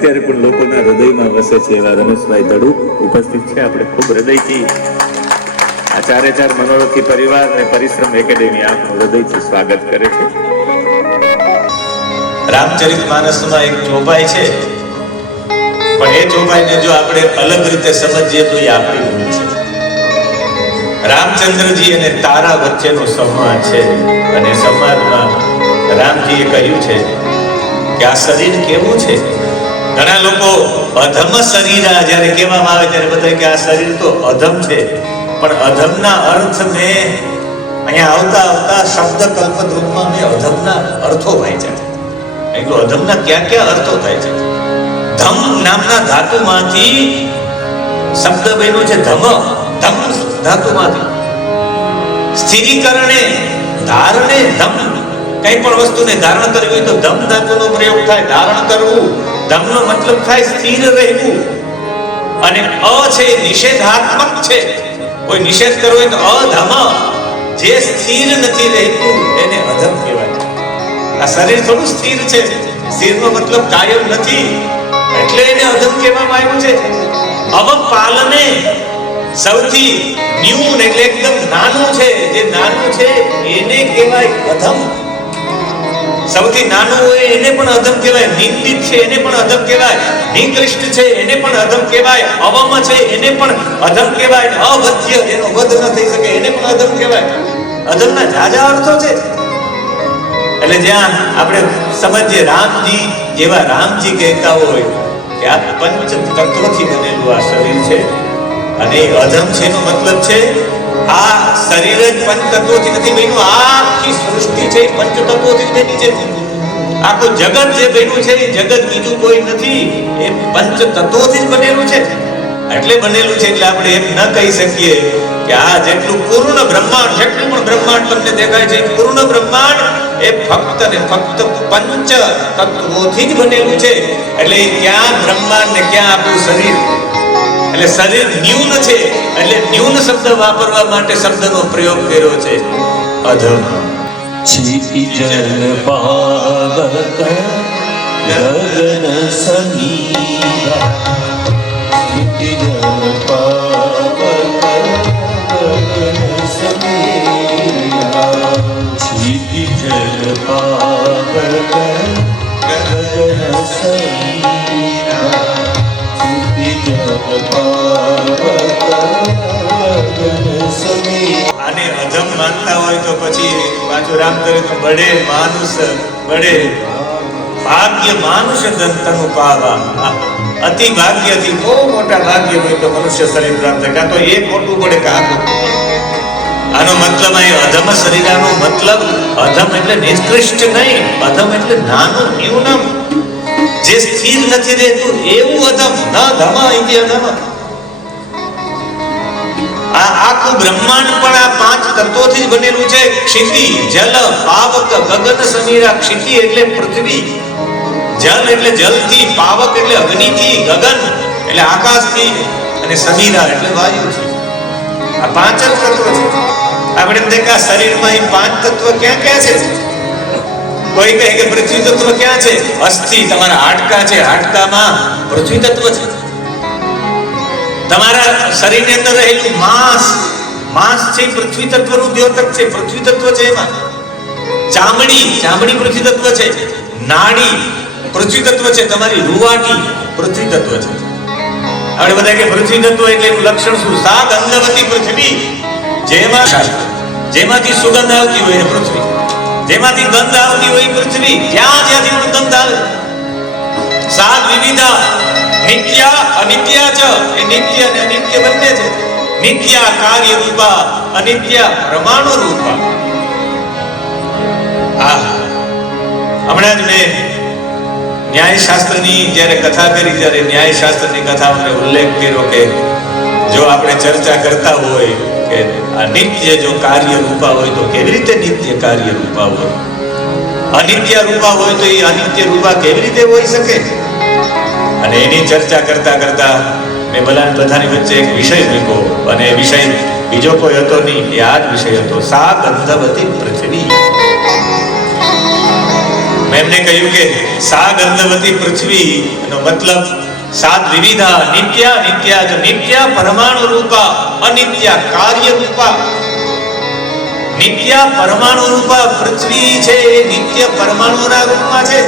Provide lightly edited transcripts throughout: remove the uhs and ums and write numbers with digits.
અત્યારે પણ લોકોના હૃદયમાં વસે છે એવા રમેશભાઈ ધડુ ઉપસ્થિત છે. આપણે ખૂબ હૃદયથી આ ચારે ચાર મનોરથી પરિવાર અને પરિશ્રમ એકેડેમી આપનું હૃદયથી સ્વાગત કરે છે. રામચરિતમાનસમાં એક ચોપાઈ છે, પણ એ ચોપાઈને જો આપણે અલગ રીતે સમજીએ તો એ આપણી ભૂલ છે. રામચંદ્રજી અને તારા વચ્ચેનો સંવાદ છે, અને સંવાદમાં રામજીએ કહ્યું છે કે આ શરીર કેવું છે. ઘણા લોકો અધમ શરીરા જ્યારે કહેવામાં આવે ત્યારે બધા કે આ શરીર તો અધમ છે, પણ અધમના અર્થ મેં અહીંયા આવતા આવતા શબ્દ કલ્પદ્રુપમાં મેં અધમના અર્થો વાંચ્યા છે. એટલું અધમના ક્યાં ક્યાં અર્થો થાય છે. ધમ નામના ધાતુમાંથી શબ્દ બન્યો છે ધમ. ધમ ધાતુમાંથી સ્થિરીકરણે ધારણે ધમ. કઈ પણ વસ્તુને ધારણ કરવી હોય તો ધમ ધાતુનો પ્રયોગ થાય. ધારણ કરવું, ધમનો મતલબ થાય સ્થિર રહેવું. અને અ છે નિષેધાત્મક છે. કોઈ નિષેધ કરવો હોય તો અધમ. જે સ્થિર નથી રહેતું એને અધમ કહેવાય. આ શરીર થોડું સ્થિર છે. સ્થિરનો મતલબ કાયમ નથી, એટલે એને અધમ કહેવામાં આવ્યું છે. અવપાલને સૌથી ન્યૂન એટલે એકદમ નાનું છે. જે નાનું છે એને કહેવાય અધમ. સૌથી નાનું હોય એને પણ અધમ કહેવાય. નિંદિત છે એને પણ અધમ કહેવાય. નિકૃષ્ટ છે એને પણ અધમ કહેવાય. અવમ છે એને પણ અધમ કહેવાય. અવધ્ય જેનો વધ ન થઈ શકે એને પણ અધમ કહેવાય. અધમના જાજા અર્થો છે. એટલે જ્યાં આપણે સમજીએ રામજી જેવા રામજી કહેતા હોય કે આ પંચ તત્વોથી બનેલું આ શરીર છે, અને અધમ છે એનો મતલબ છે આ શરીર જ પંચ તત્વોથી નથી બન્યું. આખી સૃષ્ટિ છે પંચ તત્વોથી બની છે. આખું જગત જે બન્યું છે એ જગત બીજું કોઈ નથી, એ પંચ તત્વોથી જ બનેલું છે. એટલે બનેલું છે એટલે આપણે એમ ન કહી શકીએ કે આ જેટલું પૂર્ણ બ્રહ્માંડ, જેટલું પણ બ્રહ્માંડ તમને દેખાય છે પૂર્ણ બ્રહ્માંડ એ ફક્ત ને ફક્ત પંચ તત્વોથી જ બનેલું છે. એટલે ક્યાં બ્રહ્માંડ ને ક્યાં આપણું શરીર. એટલે શરીર ન્યૂન છે, એટલે ન્યૂન શબ્દ વાપરવા માટે શબ્દનો પ્રયોગ કર્યો છે અધમ. क्षिति जल पावक गगन समीरा. क्षिति जल पावक गगन समीरा. क्षिति जल पावक गगन समीरा. क्षिति जल पावक गगन समीरा. આને અધમ માનતા હોય તો પછી પાછું રામ કરે તો બડે માનુષ બડે ભાગ્ય માનુષ દંતનું પાવા. અતિ ભાગ્યથી બહુ મોટા ભાગ્ય હોય તો મનુષ્ય શરીર પ્રાપ્ત થાય. કાં તો એ ખોટું પડે કે આ ખોટું પડે. આનો મતલબ અહીં અધમ શરીરાનો મતલબ અધમ એટલે નિષ્કૃષ્ટ નહીં, અધમ એટલે નાનું ન્યૂનમ, જે સ્થિર નથી રહેતું એવું અધમ. ન ધમ ઇતિ અધમ. આ આખું બ્રહ્માંડ પણ આ પાંચ તત્વોથી જ બનેલું છે. ક્ષિતિ જલ પાવક ગગન સમીરા. ક્ષિતિ એટલે પૃથ્વી, જલ એટલે જલથી, પાવક એટલે અગ્નિથી, ગગન એટલે આકાશથી, અને સમીરા એટલે વાયુ છે. આ પાંચ જ તત્વ છે. આપણે એમ દેખા શરીરમાં એ પાંચ તત્વ ક્યાં ક્યાં છે. કોઈ કહે કે પૃથ્વી તત્વ ક્યાં છે. અસ્થિ તમારા હાડકા છે, હાડકામાં પૃથ્વી તત્વ છે. તમારા શરીરની અંદર રહેલું માંસ, માંસ છે પૃથ્વી તત્વનું દ્યોતક છે, પૃથ્વી તત્વ છે. એમાં ચામડી, ચામડી પૃથ્વી તત્વ છે. નાડી પૃથ્વી તત્વ છે. તમારી રૂવાટી પૃથ્વી તત્વ છે. આપણે બધા કે પૃથ્વી તત્વ એટલે એનું લક્ષણ શું. સા ગંધવતી પૃથ્વી. જેમાંથી સુગંધ આવતી હોય એ પૃથ્વી, જેમાંથી ગંધ આવતી હોય પૃથ્વી. જ્યાં જ્યાંથી પણ ગંધ આવે. સાત વિવિધા નિત્ય અનિત્ય છે. એ નિત્ય અને અનિત્ય બંને છે. નિત્ય કાર્ય રૂપા, અનિત્ય પરમાણુ રૂપા. હમણાં જ મેં ન્યાયશાસ્ત્રની જ્યારે કથા કરી ત્યારે ન્યાયશાસ્ત્રની કથાઓનો ઉલ્લેખ કર્યો કે જો આપણે ચર્ચા કરતા હોય કે આ નિત્ય જો કાર્ય રૂપા હોય તો કેવી રીતે નિત્ય કાર્ય રૂપા હોય, અનિત્ય રૂપા હોય તો એ અનિત્ય રૂપા કેવી રીતે હોઈ શકે. અને એની ચર્ચા કરતા કરતા મેં બધાની વચ્ચે એક વિષય મૂક્યો, અને એ વિષય બીજો કોઈ હતો નહીં, એ આ જ વિષય હતો. સા ગંધવતી પૃથ્વી. મેં એમને કહ્યું કે સા ગંધવતી પૃથ્વી એનો મતલબ સાત વિવિધા નિત્યા નિત્યા જ નિત્યા પરમાણુ રૂપા અનિત્યા કાર્ય રૂપા. નિત્યા પરમાણુ રૂપા પૃથ્વી છે એ નિત્ય પરમાણુના રૂપમાં છે.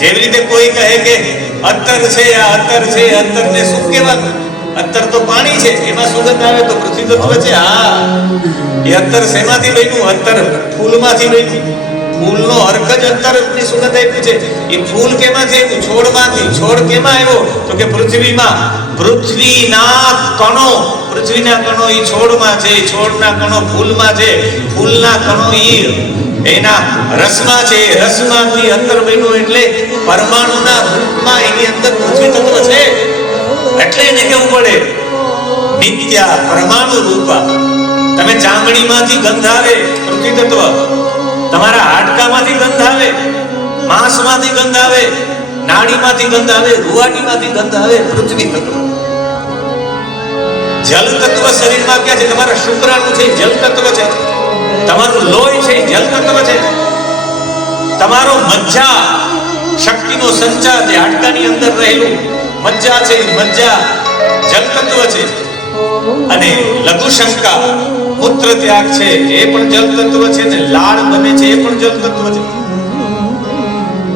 જેવી રીતે કોઈ કહે કે અત્તર છે, આ અત્તર છે, અત્તરને શું કહેવાનું? અત્તર તો પાણી છે, એમાં સુગંધ આવે તો પૃથ્વી તત્વ છે. હા, એ અત્તર શેમાંથી બન્યું? અત્તર ફૂલમાંથી બન્યું. ફૂલનો અર્ક જ અત્તરની સુગંધ આપ્યું છે. એ ફૂલ કેમાંથી આવ્યું? છોડમાંથી. છોડ કેમાં આવ્યો? તો કે પૃથ્વીમાં. પૃથ્વીના કણો, પૃથ્વીના કણો એ છોડમાં છે, છોડના કણો ફૂલમાં છે, ફૂલના કણો એ એના રસમાં છે, રસમાંથી અત્તર બન્યું. એટલે પરમાણુના રૂપમાં એની અંદર પૃથ્વી તત્વ છે. એટલે એને કેવું પડે નિત્યા પરમાણુ રૂપા. તમે ચામડીમાંથી ગંધ આવે પૃથ્વી તત્વ, તમારા હાડકામાંથી ગંધ આવે, માંસમાંથી ગંધ આવે, નાડીમાંથી ગંધ આવે, રૂવાટીમાંથી ગંધ આવે, પૃથ્વી તત્વ. જલ તત્વ શરીરમાં ક્યાં છે? તમારા શુક્રાણુ છે, જલ તત્વ છે. તમારું લોહી છે, જલ તત્વ છે. તમારો મજ્જા, શક્તિનો સંચાર જે હાડકાની અંદર રહેલું મજ્જા છે, મજ્જા જલ તત્વ છે. અને લઘુશંકા મૂત્ર ત્યાગ છે એ પણ જલ તત્વ છે. ને લાળ બને છે એ પણ જલ તત્વ છે.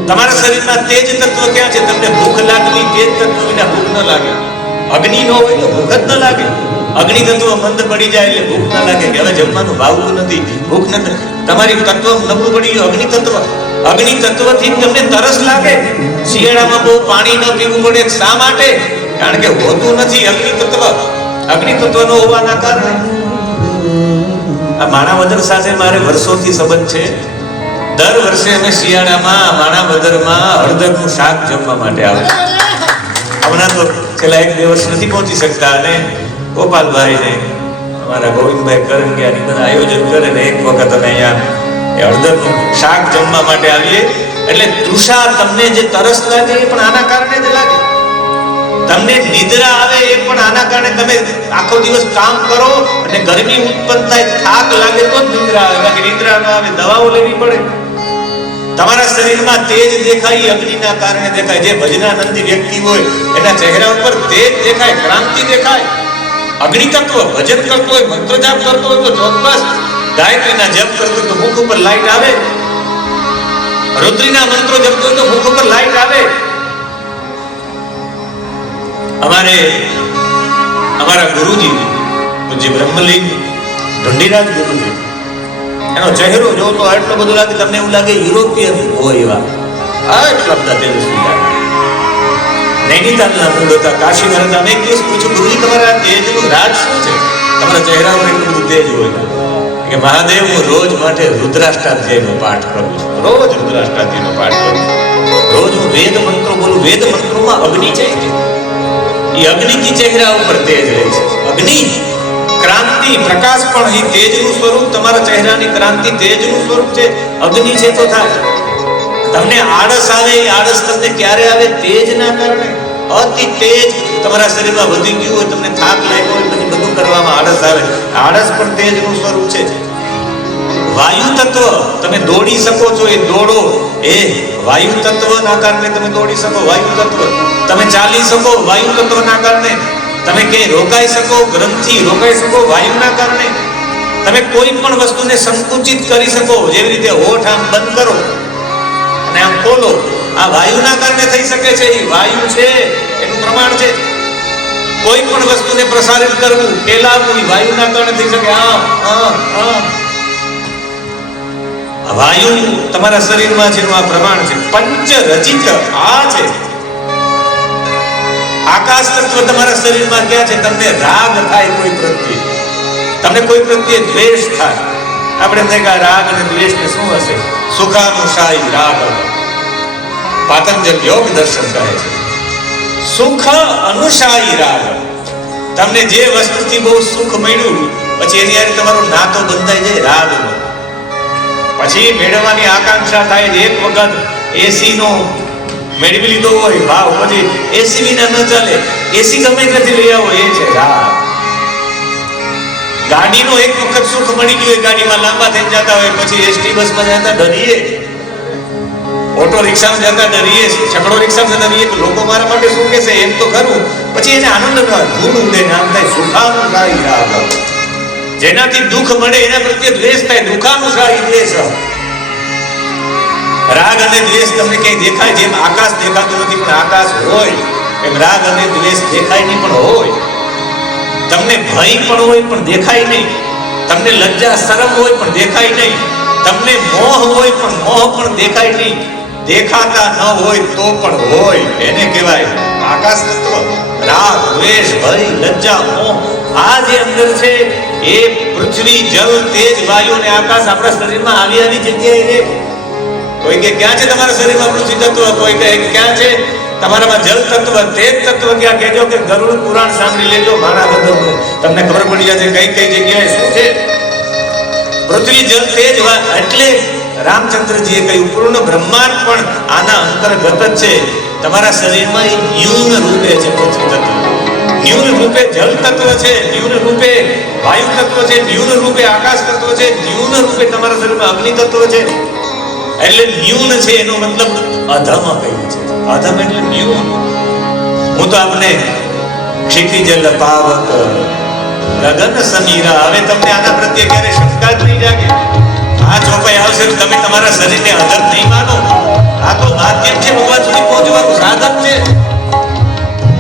તમારા શરીરમાં તેજ તત્વ ક્યાં છે? તમને ભૂખ લાગવી, તેજ તત્વ વિના ભૂખ ન લાગે. અગ્નિ ન હોય તો ભૂખ જ ન લાગે. અગ્નિ તત્વ મંદ પડી જાય એટલે ભૂખ ન લાગે કે હવે જમવાનું ભાવતું નથી, ભૂખ નથી. તમારી તત્વ નબળું પડી ગયું, અગ્નિ તત્વ. અગ્નિ તત્વથી તમને તરસ લાગે. શિયાળામાં બહુ પાણી ન પીવું પડે. શા માટે? કારણ કે હોતું નથી અગ્નિ તત્વ. અગ્નિ તત્વનો હોવાના કારણે આ માણાવદર સાથે મારે વર્ષોથી સંબંધ છે. દર વર્ષે અમે શિયાળામાં માણાવદરમાં હળદરનું શાક જમવા માટે આવે. હમણાં તો છેલ્લા 1-2 વર્ષ નથી પહોંચી શકતા. અને ગોપાલભાઈ ને અમારા ગોવિંદભાઈ કરંગિયાની બધા આયોજન કરે ને એક વખત અમે અહીંયા એ હળદરનું શાક જમવા માટે આવીએ. એટલે તૃષા, તમને જે તરસ લાગે એ પણ આના કારણે જ લાગે. તમને નિદ્રા આવે એ પણ આના કારણે. તમે આખો દિવસ કામ કરો અને ગરમી ઉત્પન્ન થાય, થાક લાગે તો જ નિદ્રા આવે. બાકી નિદ્રા ન આવે, દવાઓ લેવી પડે. તમારા શરીરમાં તેજ દેખાય, અગ્નિના કારણે દેખાય. જે ભજનાનંદી વ્યક્તિ હોય એના ચહેરા ઉપર તેજ દેખાય, ક્રાંતિ દેખાય. અગ્નિ તત્વ ભજન કરતો હોય, મંત્ર જાપ કરતો હોય તો ચોક્કસ, ગાયત્રીના જપ કરતો હોય તો મુખ ઉપર લાઈટ આવે, રુદ્રીના મંત્રો જપતો હોય તો મુખ ઉપર લાઈટ આવે. અમારા ગુરુજી પૂજ્ય બ્રહ્મલીન ઢુંડીરાજ ગુરુજી, એનો ચહેરો જો તો આટલો બધો લાગે, તમને એવું લાગે યુરોપિયન હોય એવા. આટલા બધા તેજસ્વી લાગે. નૈનીતાલના મૂળ હતા, કાશીમાં હતા. મેં એક દિવસ પૂછ્યું, ગુરુજી તમારા તેજનું રાજ શું છે? તમારા ચહેરા પર એટલું બધું તેજ હોય કે મહાદેવ, હું રોજ માટે રુદ્રાષ્ટાધ્યાયનો પાઠ કરું છું. રોજ રુદ્રાષ્ટાધ્યાયનો પાઠ કરું છું. રોજ હું વેદ મંત્રો બોલું. વેદ મંત્રોમાં અગ્નિ છે, એ અગ્નિથી ચહેરા ઉપર તેજ રહે છે. અગ્નિ ક્રાંતિ, પ્રકાશ પણ એ તેજનું સ્વરૂપ. તમારા ચહેરાની ક્રાંતિ તેજનું સ્વરૂપ છે. અગ્નિ છે તો થાય. તમને આળસ આવે, એ આળસ તમને ક્યારે આવે? તેજના કારણે. અતિ તેજ તમારા શરીરમાં વધી ગયું હોય, તમને થાક લાગ્યો હોય, પછી બધું કરવામાં આળસ આવે. આળસ પણ તેજનું સ્વરૂપ છે. વાયુ તત્વ, તમે દોડી શકો છો, એ દોડો એ વાયુ તત્વના કારણે તમે દોડી શકો. વાયુ તત્વ. તમે ચાલી શકો વાયુ તત્વના કારણે. તમે ક્યાંય રોકાઈ શકો, ગ્રંથિ રોકાઈ શકો વાયુના કારણે. તમે કોઈ પણ વસ્તુને સંકુચિત કરી શકો. જેવી રીતે હોઠ આમ બંધ કરો અને આમ ખોલો, આ વાયુના કારણે થઈ શકે છે. એ વાયુ છે, એનું પ્રમાણ છે. કોઈ પણ વસ્તુને પ્રસારિત કરવું, ફેલાવવું, એ વાયુના કારણે થઈ શકે. વાયુ તમારા શરીરમાં જેનું આ પ્રમાણ છે. પંચ રચિત આ છે. આકાશ તત્વ તમારા શરીરમાં ક્યાં છે? તમને રાગ થાય કોઈ પ્રત્યે, તમને કોઈ પ્રત્યે દ્વેષ થાય. આપણે એમ કહે રાગ અને દ્વેષ ને શું હશે? સુખાનુશાયી રાગ. પાતંજલ યોગ દર્શન કહે છે સુખ અનુશાયી રાગ. તમને જે વસ્તુથી બહુ સુખ મળ્યું, પછી એની હારે તમારો નાતો બંધાઈ જાય રાગનો. પછી મેળવવાની આકાંક્ષા થાય. એક વખત એસી નો મેળવી લીધો હોય ભાવ, પછી એસી વિના ન ચાલે. એસી ગમે ત્યાંથી લઈ આવો, એ છે રાગ. ગાડીનો એક વખત સુખ મળી ગયું, ગાડીમાં લાંબા થઈ જતા હોય, પછી એસટી બસમાં જતા ડરીએ. ઓટો રિક્ષામાં જતા ડરીએ, છકડો રિક્ષામાં જતા ડરીએ કે લોકો મારા માટે શું કહેશે, એમ તો ખરું. પછી એને આનંદ ન આવે, ધૂળ ઉડે ને આમ થાય સુખાનુસારી રાગ. જેનાથી દુઃખ મળે એના પ્રત્યે દ્વેષ થાય, દુઃખાનુસારી દ્વેષ. રાગ અને દ્વેષ તમને ક્યાંય દેખાય? જેમ આકાશ દેખાતું નથી પણ આકાશ હોય, એમ રાગ અને દ્વેષ દેખાય નહીં પણ હોય. તમને ભય પણ હોય પણ દેખાય નહીં, તમને લજ્જા શરમ હોય પણ દેખાય નહીં, તમને મોહ હોય પણ મોહ પણ દેખાય નહીં, દેખાતા ન હોય તો પણ હોય. એને કહેવાય આકાશ તત્વ. રાગ દ્વેષ ભય લજ્જા મોહ આ જે અંદર છે એ પૃથ્વી જલ તેજ વાયુ અને આકાશ આપણા શરીરમાં આવી જગ્યાએ રહે. કોઈ કે ક્યાં છે તમારા શરીરમાં પૃથ્વી તત્વ, કોઈ કહે કે ક્યાં છે તમારામાં જલ તત્વ, તેજ તત્વ. ક્યાં કહેજો કે ગરુડ પુરાણ સાંભળી લેજો, મારા હૃદય તમને ખબર પડી જશે કઈ કઈ જગ્યાએ શું છે. પૃથ્વી જલ તેજ એટલે રામચંદ્રજીએ કહ્યું પૂર્ણ બ્રહ્માંડ પણ આના અંતર્ગત જ છે. તમારા શરીરમાં એ ન્યૂન રૂપે છે પૃથ્વી તત્વ, ન્યૂન રૂપે જલ તત્વ છે, ન્યૂન રૂપે વાયુ તત્વ છે, ન્યૂન રૂપે આકાશ તત્વ છે, ન્યૂન રૂપે તમારા શરીરમાં અગ્નિ તત્વ છે. એટલે ન્યૂન છે એનો મતલબ અધમ કહ્યું છે. અધમ એટલે ન્યૂન. હું તો આપને ક્ષિતિજલ પાવક ગગન સમીરા, હવે તમને આના પ્રત્યે ક્યારે શંકા જ નહીં જાગે. આ ચોપાઈ આવશે તમે તમારા શરીરને અધમ નહીં માનો. આ તો માધ્યમ છે ભગવાન સુધી પહોંચવાનું, સાધન છે.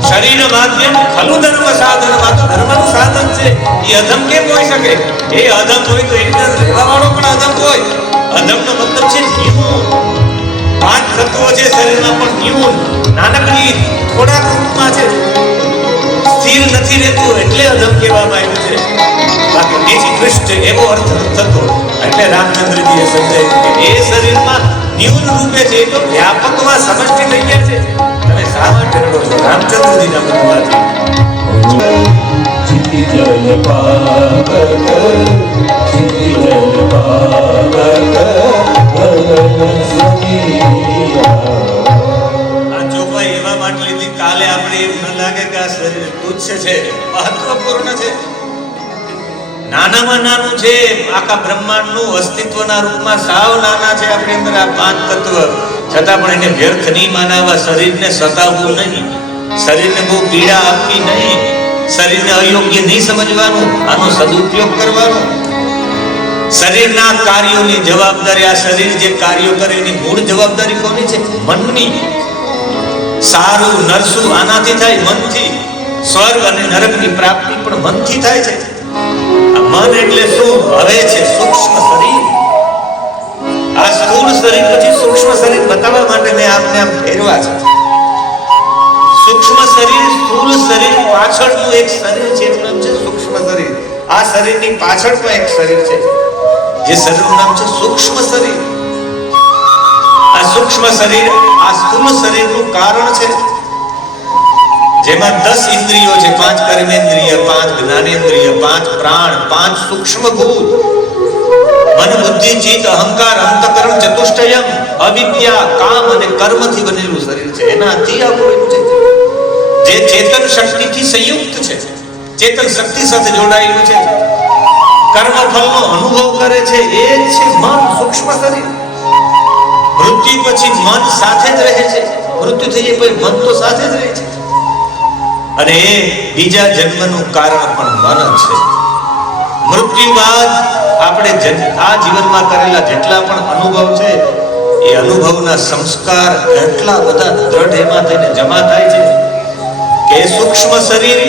શરીર માધ્યમ ખલુ ધર્મ સાધન, આ તો ધર્મનું સાધન છે. એ અધમ કેમ હોઈ શકે? એ અધમ હોય તો એની અંદર રહેવા વાળો પણ અધમ હોય. અધમનો મતલબ છે ન્યૂન. પાંચ તત્વો છે શરીરમાં પણ ન્યૂન, નાનકડી થોડા રૂપમાં છે, સ્થિર નથી રહેતું એટલે અધમ કહેવામાં આવ્યું છે. બાકી નિષ્કૃષ્ટ એવો અર્થ થતો. એટલે રામચંદ્રજીએ સમજાવ્યું કે એ શરીરમાં ન્યૂન રૂપે છે, એ તો વ્યાપકમાં સમષ્ટિ થઈ ગયા છે. તમે શા માટે રડો છો? રામચંદ્રજીના મનમાંથી क्षितिजल पावक क्षितिजल पावक गगन समीरा. આ ચોપાઈ એવા માટે લીધી કાલે આપણે એમ ન લાગે કે આ શરીર તુચ્છ છે, મહત્વપૂર્ણ છે. નાનામાં નાનું છે, આખા બ્રહ્માંડનું અસ્તિત્વના રૂપમાં સાવ નાના છે આપણી અંદર આ પાંચ તત્વ. છતાં પણ એને વ્યર્થ નહીં માનવા, શરીરને સતાવવું નહીં, શરીરને બહુ પીડા આપવી નહીં, શરીરને અયોગ્ય નહીં સમજવાનું, આનો સદુપયોગ કરવાનો. શરીરના કાર્યોની જવાબદારી, આ શરીર જે કાર્યો કરે એની મૂળ જવાબદારી કોની છે? મનની. સારું નરસું આનાથી થાય, મનથી. સ્વર્ગ અને નરકની પ્રાપ્તિ પણ મનથી થાય છે. આ મન એટલે શું? હવે છે સૂક્ષ્મ શરીર. આ સ્થૂળ શરીર પછી સૂક્ષ્મ શરીર બતાવવા માટે મેં આપને આમ ફેરવા છે. સૂક્ષ્મ શરીર સ્થૂળ શરીર પાછળનું એક શરીર છે, એનું નામ છે સૂક્ષ્મ શરીર. આ શરીરની પાછળ પણ એક શરીર છે, જે શરીરનું નામ છે સૂક્ષ્મ શરીર. આ સૂક્ષ્મ શરીર આ સ્થૂળ શરીરનું કારણ છે, જેમાં 10 ઇન્દ્રિયો છે, 5 કર્મેન્દ્રિય, 5 જ્ઞાનેન્દ્રિય, 5 પ્રાણ, 5 સૂક્ષ્મ ભૂત. મન બુદ્ધિ ચિત્ત અહંકાર અંતકરણ ચતુષ્ટયમ અવિદ્યા કામ અને કર્મથી બનેલું શરીર છે. એનાથી આપણું છે જે ચેતન શક્તિથી સંયુક્ત છે, ચેતન શક્તિ સાથે જોડાયેલું છે, કર્મ ફળનો અનુભવ કરે છે. એ જ છે મન, સૂક્ષ્મ શરીર. મૃત્યુ પછી મન સાથે જ રહે છે, મૃત્યુ થઈ જાય પછી મન તો સાથે જ રહે છે. અને એ બીજા જન્મનું કારણ પણ મન છે. મૃત્યુ બાદ આપણે આ જીવનમાં કરેલા જેટલા પણ અનુભવ છે એ અનુભવના સંસ્કાર એટલા બધા દ્રઢ એમાં થઈને જમા થાય છે કે સૂક્ષ્મ શરીર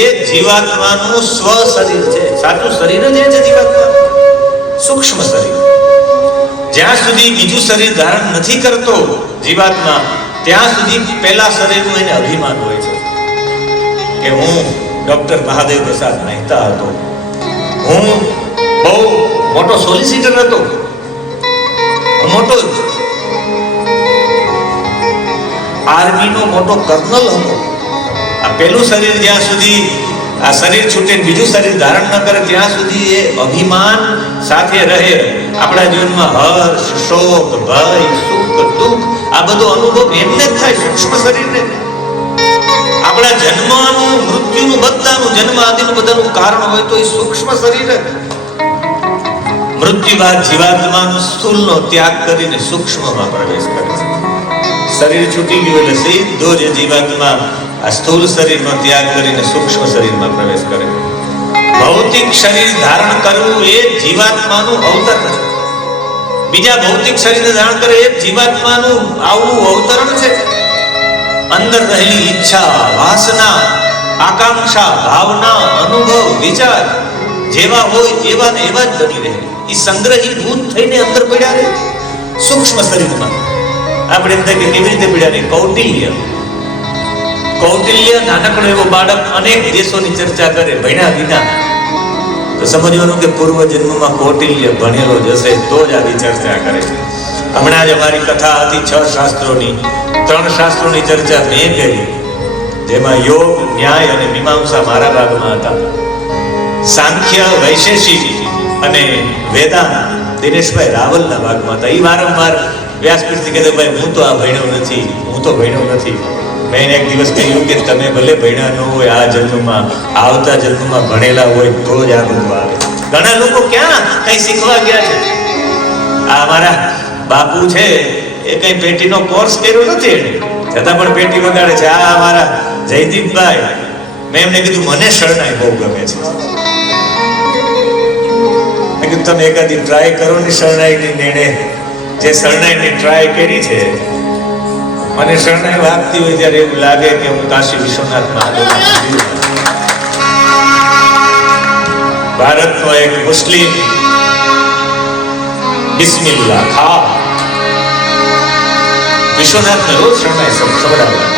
એ જીવાત્માનું સ્વ શરીર છે. સાચું શરીર જ એ છે જીવાત્મા, સૂક્ષ્મ શરીર. જ્યાં સુધી બીજું શરીર ધારણ નથી કરતો જીવાત્મા, ત્યાં સુધી પેલા શરીરનું એને અભિમાન હોય છે કે હું ડોક્ટર મહાદેવ પ્રસાદ મહેતા હતો, હું બહુ મોટો સોલિસિટર હતો, મોટો આર્મીનો મોટો કર્નલ હતો. આ પેલું શરીર જ્યાં સુધી આ શરીર છૂટે બીજું શરીર ધારણ ન કરે ત્યાં સુધી એ અભિમાન સાથે રહે. આપણા જીવનમાં હર્ષ, શોક, ભય, સુખ, દુઃખ આ બધો અનુભવ એમને જ થાય, સૂક્ષ્મ શરીરને. આપણા જન્મનું, મૃત્યુનું, બધાનું, જન્મ આદિનું બધાનું કારણ હોય તો એ સૂક્ષ્મ શરીર. મૃત્યુ બાદ જીવાત્માનો સ્થૂળનો ત્યાગ કરીને સૂક્ષ્મમાં પ્રવેશ કરે છે. શરીર છૂટી ગયું એટલે સીધો જ જીવાત્મા આ સ્થૂળ શરીરનો ત્યાગ કરીને સૂક્ષ્મ શરીરમાં પ્રવેશ કરે. ભૌતિક શરીર ધારણ કરવું એ જીવાત્માનું અવતરણ છે. બીજા ભૌતિક શરીરને ધારણ કરે એ જીવાત્માનું આવું અવતરણ છે. અંદર રહેલી ઈચ્છા, વાસના, આકાંક્ષા, ભાવના, અનુભવ, વિચાર જેવા હોય એવા ને એવા જ બની રહે. એ સંગ્રહીભૂત થઈને અંદર પડ્યા રહે સૂક્ષ્મ શરીરમાં. આપણે એમ થાય કે કેવી રીતે પડ્યા રહે? કૌટિલ્ય નાનકડો એવો બાળક અનેક દેશોની ચર્ચા કરે ભણ્યા વિના, તો સમજવાનું કે પૂર્વ જન્મમાં કૌટિલ્ય ભણેલો જ હશે તો જ આવી ચર્ચા કરે છે. હમણાં જ અમારી કથા હતી 6 શાસ્ત્રોની. 3 શાસ્ત્રોની ચર્ચા મેં કરી, જેમાં યોગ, ન્યાય અને મીમાંસા મારા ભાગમાં હતા. સાંખ્ય, વૈશેષિક અને વેદાંત દિનેશભાઈ રાવલના ભાગમાં હતા. એ વારંવાર વ્યાસપીઠથી કહેતો, ભાઈ હું તો આ ભણ્યો નથી. મેં એને એક દિવસ કહ્યું કે તમે ભલે ભણ્યા ન હોય આ જન્મમાં, આવતા જન્મમાં ભણેલા હોય તો જ આ બધું આવે. ઘણા લોકો ક્યાં કઈ શીખવા ગયા છે. આ અમારા બાપુ છે એ કઈ પેટીનો કોર્સ કર્યો નથી એને, છતાં પણ પેટી વગાડે છે. આ અમારા જયદીપભાઈ, મેં એમને કીધું મને શરણાઈ બહુ ગમે છે. મેં કીધું તમે એકાદી ટ્રાય કરો ને શરણાઈની. એને જે શરણાઈની ટ્રાય કરી છે, મને શરણાઈ વાગતી હોય ત્યારે એવું લાગે કે હું કાશી વિશ્વનાથમાં ભારતનો એક મુસ્લિમ બિસ્મિલ્લાહ ખાન વિશ્વનાથને રોજ શરણાઈ સંભળાવતા.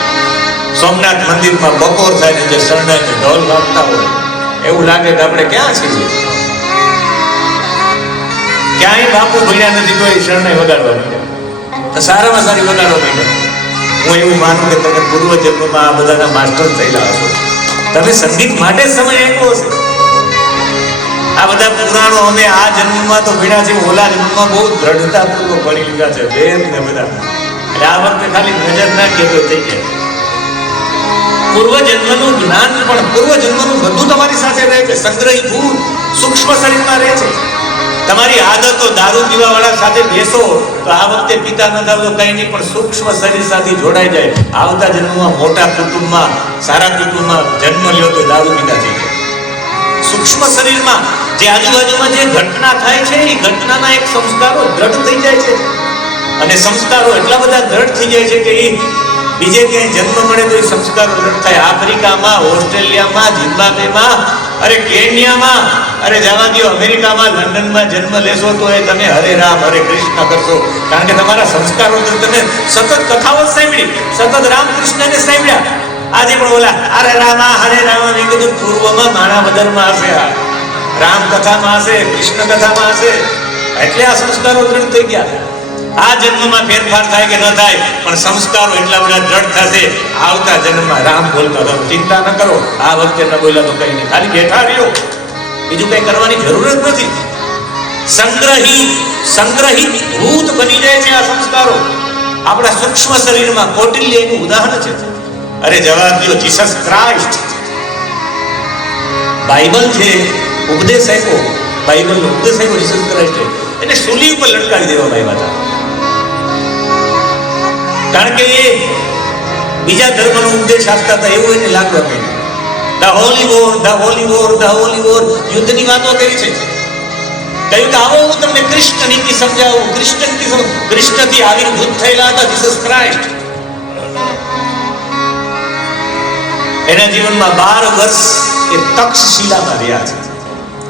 સોમનાથ મંદિરમાં બપોર થાય ને જે શરણાઈને ઢોલ વાગતા હોય એવું લાગે કે આપણે ક્યાં છીએ. ક્યાંય બાપુ ભણ્યા નથી તો એ શરણાઈ વગાડવા માંડ્યા. સારામાં સારી વગાડવા માંડ્યા. હું એવું માનું કે તમે પૂર્વ જન્મમાં આ બધાના માસ્ટર થયેલા હશો. તમે સંગીત માટે સમય આપ્યો હશે. આ બધા પુરાણો અમે આ જન્મમાં તો ભણ્યા છે, ઓલા જન્મમાં બહુ દ્રઢતાપૂર્વક ભણી લીધા છે વેદ ને બધા. એટલે આ વખતે ખાલી નજર નાખીએ તો થઈ જાય. પૂર્વજન્મનું જ્ઞાન પણ પૂર્વજન્મનું બધું તમારી સાથે રહે છે, સંગ્રહીભૂત સૂક્ષ્મ શરીરમાં રહે છે. તમારી આદતો દારૂ પીવા વાળા સાથે બેસો તો આ વખતે પીતા ન થાવ તો કઈ નહીં, પણ સૂક્ષ્મ શરીર સાથે જોડાઈ જાય. આવતા જન્મમાં મોટા કુટુંબમાં, સારા કુટુંબમાં જન્મ લ્યો તો દારૂ પીતા થઈ જાય. સૂક્ષ્મ શરીરમાં જે આજુબાજુમાં જે ઘટના થાય છે એ ઘટનાના એક સંસ્કારો દ્રઢ થઈ જાય છે. અને સંસ્કારો એટલા બધા દ્રઢ થઈ જાય છે કે એ બીજે ક્યાંય જન્મ મળે તો એ સંસ્કારો દ્રઢ થાય. આફ્રિકામાં, ઓસ્ટ્રેલિયામાં, ઝિમ્બાબ્વેમાં, અરે કેન્યામાં, અરે જવા દો અમેરિકામાં, લંડનમાં જન્મ લેશો તો એ તમે હરે રામ હરે કૃષ્ણ કરશો. કારણ કે તમારા સંસ્કારો તમે સતત કથાઓ સાંભળી, સતત રામકૃષ્ણને સાંભળ્યા. આજે પણ ઓલા અરે રામા હરે રામ મેં કીધું પૂર્વમાં માણાવદરમાં હશે, આ રામ કથામાં હશે, કૃષ્ણ કથામાં હશે. એટલે આ સંસ્કારો દ્રઢ થઈ ગયા. આ જન્મમાં ફેરફાર થાય કે ન થાય, પણ સંસ્કારો એટલા બધા દ્રઢ થશે. આવતા જન્મમાં રામ બોલતા હતા. ચિંતા ન કરો, આ વખતે ન બોલ્યા તો કઈ નહીં, ખાલી બેઠા રહ્યો, બીજું કઈ કરવાની જરૂર જ નથી. સંગ્રહિત ભૂત બની જાય છે આ સંસ્કારો આપણા સૂક્ષ્મ શરીરમાં. કૌટિલ્ય એનું ઉદાહરણ છે. અરે જવાબ દો, જીસસ ક્રાઇસ્ટ બાઇબલ છે, ઉપદેશ આપ્યો, બાઇબલનો ઉપદેશ આપ્યો જીસસ ક્રાઇસ્ટે, એને સૂલી ઉપર લટકાવી દેવામાં આવ્યા હતા. કારણ કે એ બીજા ધર્મનો ઉપદેશ આપતા હતા એવું એને લાગવા માંડ્યું. The Holi war, the Holi war, the Holi war, યુદ્ધની વાતો કરી છે. કહ્યું કે આવો હું તમને કૃષ્ણ નીતિ સમજાવું. કૃષ્ણથી આવિર્ભૂત થયેલા હતા જીસસ ક્રાઇસ્ટ. એના જીવનમાં 12 વર્ષ એ તક્ષશિલામાં રહ્યા છે,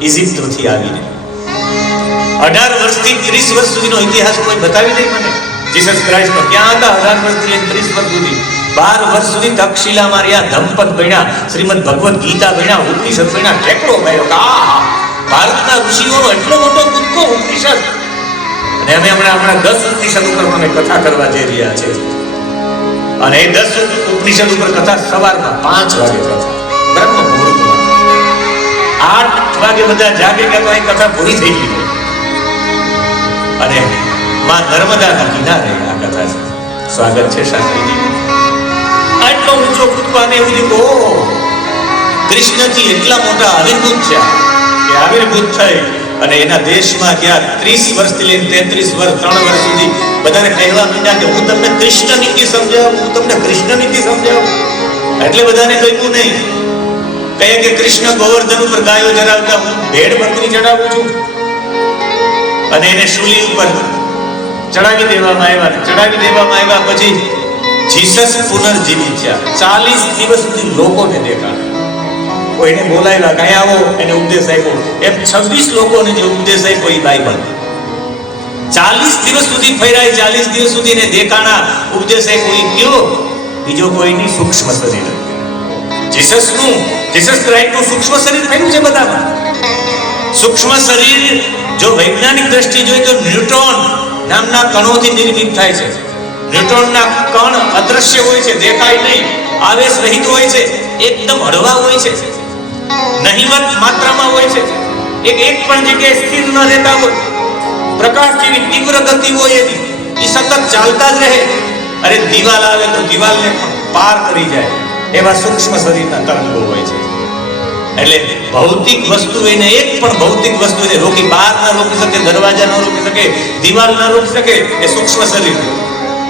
ઇજિપ્તથી આવીને. 18 વર્ષથી 30 વર્ષ સુધીનો ઇતિહાસ કોઈ બતાવી દે મને. જીસસ ક્રાઇસ્ટનો ક્યાં હતા? 18 વર્ષથી 30 વર્ષ સુધી 12 વર્ષ સુધી તક્ષશિલામાં રહ્યા. ધમ્પદ ભણ્યા, શ્રીમદ ભગવદ ગીતા ભણ્યા, ઉપનિષદ ભણ્યા, ટેકડો ભણ્યો. ભારતના ઋષિઓનો એટલો મોટો કુદકો ઉપનિષદ. અને અમે હમણાં 10 ઉપનિષદ ઉપર અમે કથા કરવા જઈ રહ્યા છે. અને એ 10 ઉપનિષદ ઉપર કથા સવારમાં 5 વાગે થશે, બ્રહ્મ મુહૂર્તમાં. 8 વાગે બધા જાગે કે તો અહીં કથા પૂરી થઈ ગઈ. અને માં નર્મદાના કિનારે આ કથા છે. સ્વાગત છે શાસ્ત્રીજી. આટલો ઊંચો કૂદકો. અને એવું કીધું કૃષ્ણથી એટલા મોટા આવિર્ભૂત છે કે આવિર્ભૂત થઈ અને એના દેશમાં ગયા 30 વર્ષથી લઈને 33 વર્ષ 3 વર્ષ સુધી બધાને કહેવા માંડ્યા કે હું તમને કૃષ્ણ નીતિ સમજાવું, હું તમને કૃષ્ણ નીતિ સમજાવું. એટલે બધાને કહ્યું નહીં. કહે કે કૃષ્ણ ગોવર્ધન ઉપર ગાયો ચરાવતા, હું ભેડ બકરી ચડાવું છું. અને એને શૂલી ઉપર ચડાવી દેવામાં આવ્યા. પછી જીસસ પુનર્જીવિત થયા. 40 દિવસ સુધી લોકોને દેખાડ્યા. કોઈને બોલાવ્યા, કઈ આવો, એને ઉપદેશ આપ્યો. એમ 26 લોકોને જે ઉપદેશ આપ્યો એ બાઇબલ. 40 દિવસ સુધી ફર્યા, 40 દિવસ સુધી એને દેખાણા, ઉપદેશ આપ્યો એ કયો? બીજો કોઈની સૂક્ષ્મ શરીર. જીસસ ક્રાઇસ્ટનું સૂક્ષ્મ શરીર થયું છે બધામાં. સૂક્ષ્મ શરીર જો વૈજ્ઞાનિક દ્રષ્ટિ જોઈએ તો ન્યુટ્રોન નામના કણોથી નિર્મિત થાય છે. ન્યુટ્રોનના કણ અદ્રશ્ય હોય છે, દેખાય નહીં, આવેશ રહિત હોય છે, એકદમ હળવા હોય છે, નહિવત માત્રામાં હોય છે, એક પણ જગ્યાએ સ્થિર ન રહેતા હોય, પ્રકાશ જેવી તીવ્ર ગતિ હોય એની, એ સતત ચાલતા જ રહે. અરે દિવાલ આવે તો દિવાલને પણ પાર કરી જાય એવા સૂક્ષ્મ શરીરના તરંગો હોય છે. એટલે ભૌતિક વસ્તુ એને એક પણ ભૌતિક વસ્તુ એને રોકી, બહાર ના રોકી શકે, દરવાજા ન રોકી શકે, દિવાલ ના રોકી શકે. એ સૂક્ષ્મ શરીર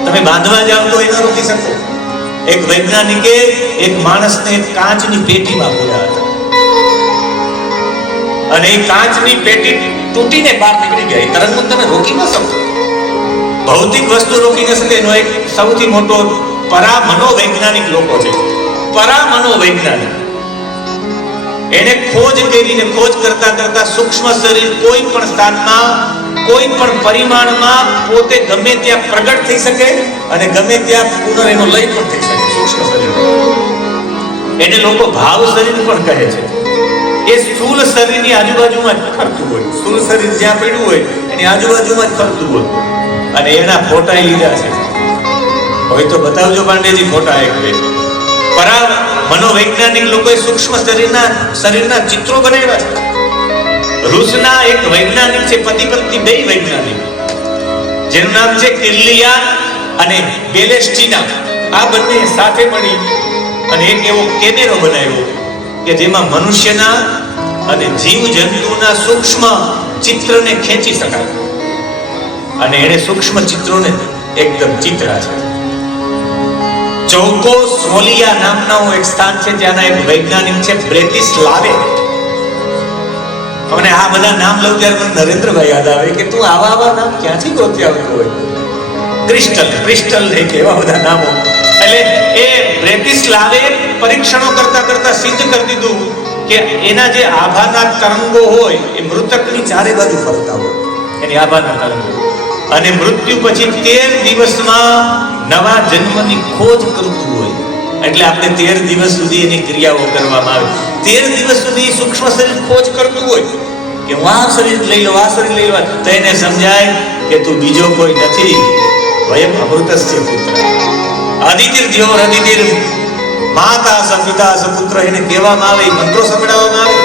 તમે બાંધવા જાવ તો એ ન રોકી શકો. એક વૈજ્ઞાનિકે એક માણસને એક કાચની પેટીમાં પૂર્યા હતા અને એ કાચની પેટી તૂટીને બહાર નીકળી ગઈ. તરંગો તમે રોકી ન શકો, ભૌતિક વસ્તુ રોકી ન શકે. એનો એક સૌથી મોટો પરામનોવૈજ્ઞાનિક લોકો છે. પરામનોવૈજ્ઞાનિક એને ખોજ કરતા સૂક્ષ્મ શરીર કોઈ પણ સ્થાનમાં, કોઈ પણ પરિમાણમાં પોતે ગમે ત્યાં પ્રગટ થઈ શકે અને ગમે ત્યાં પુનઃ એનો લય પણ થઈ શકે. સૂક્ષ્મ શરીર એને લોકો ભાવ શરીર પણ કહે છે. એ સ્થૂળ શરીરની આજુબાજુમાં જ ફરતું હોય. સ્થૂળ શરીર જ્યાં પડ્યું હોય એની આજુબાજુમાં જ ફરતું હોય. અને એના ફોટા લીધા છે. હોય તો બતાવજો પાંડેજી ફોટા એક બે. મનોવૈજ્ઞાનિક લોકોએ સૂક્ષ્મ શરીરના ચિત્રો બનાવ્યા છે. રૂસના એક વૈજ્ઞાનિક છે, પતિ પત્ની બે વૈજ્ઞાનિક, જેનું નામ છે કિર્લિયાન અને બેલેસ્ટીના. આ બંને સાથે મળી અને એક એવો કેમેરો બનાવ્યો કે જેમાં મનુષ્યના અને જીવ જંતુના સૂક્ષ્મ ચિત્રને ખેંચી શકાય. અને એને સૂક્ષ્મ ચિત્રોને એકદમ ચિત્રા છે. ચૌકોસ્વોલિયા નામનું એક સ્થાન છે, ત્યાંના એક વૈજ્ઞાનિક છે બ્રેતિસ્લાવે. અને આ બધા નામ લઉં ત્યારે મને નરેન્દ્રભાઈ યાદ આવે કે તું આવા નામ ક્યાંથી ગોતી આવતો હોય. ક્રિસ્ટલ નહીં કે એવા બધા નામો. એટલે એ બ્રેતિસ્લાવે પરીક્ષણો કરતા સિદ્ધ કરી દીધું કે એના જે આભાના તરંગો હોય એ મૃતકની ચારે બાજુ ફરતા હોય, એની આભાના તરંગો. અને મૃત્યુ પછી 13 દિવસમાં નવા જન્મની ખોજ કરતું હોય. એટલે આપણે 13 દિવસ સુધી એની ક્રિયાઓ કરવામાં આવે. 13 દિવસ સુધી સૂક્ષ્મ શરીર ખોજ કરતું હોય કે હું આ શરીર લઈ લો, આ શરીર લઈ લો. તો એને સમજાય કે તું બીજો કોઈ નથી, વયમ અમૃતસ્ય પુત્ર. અદિતિર્જ્યોર અદિતિર માતા સ પિતા સ પુત્ર. એને કહેવામાં આવે, મંત્રો સંભળાવવામાં આવે.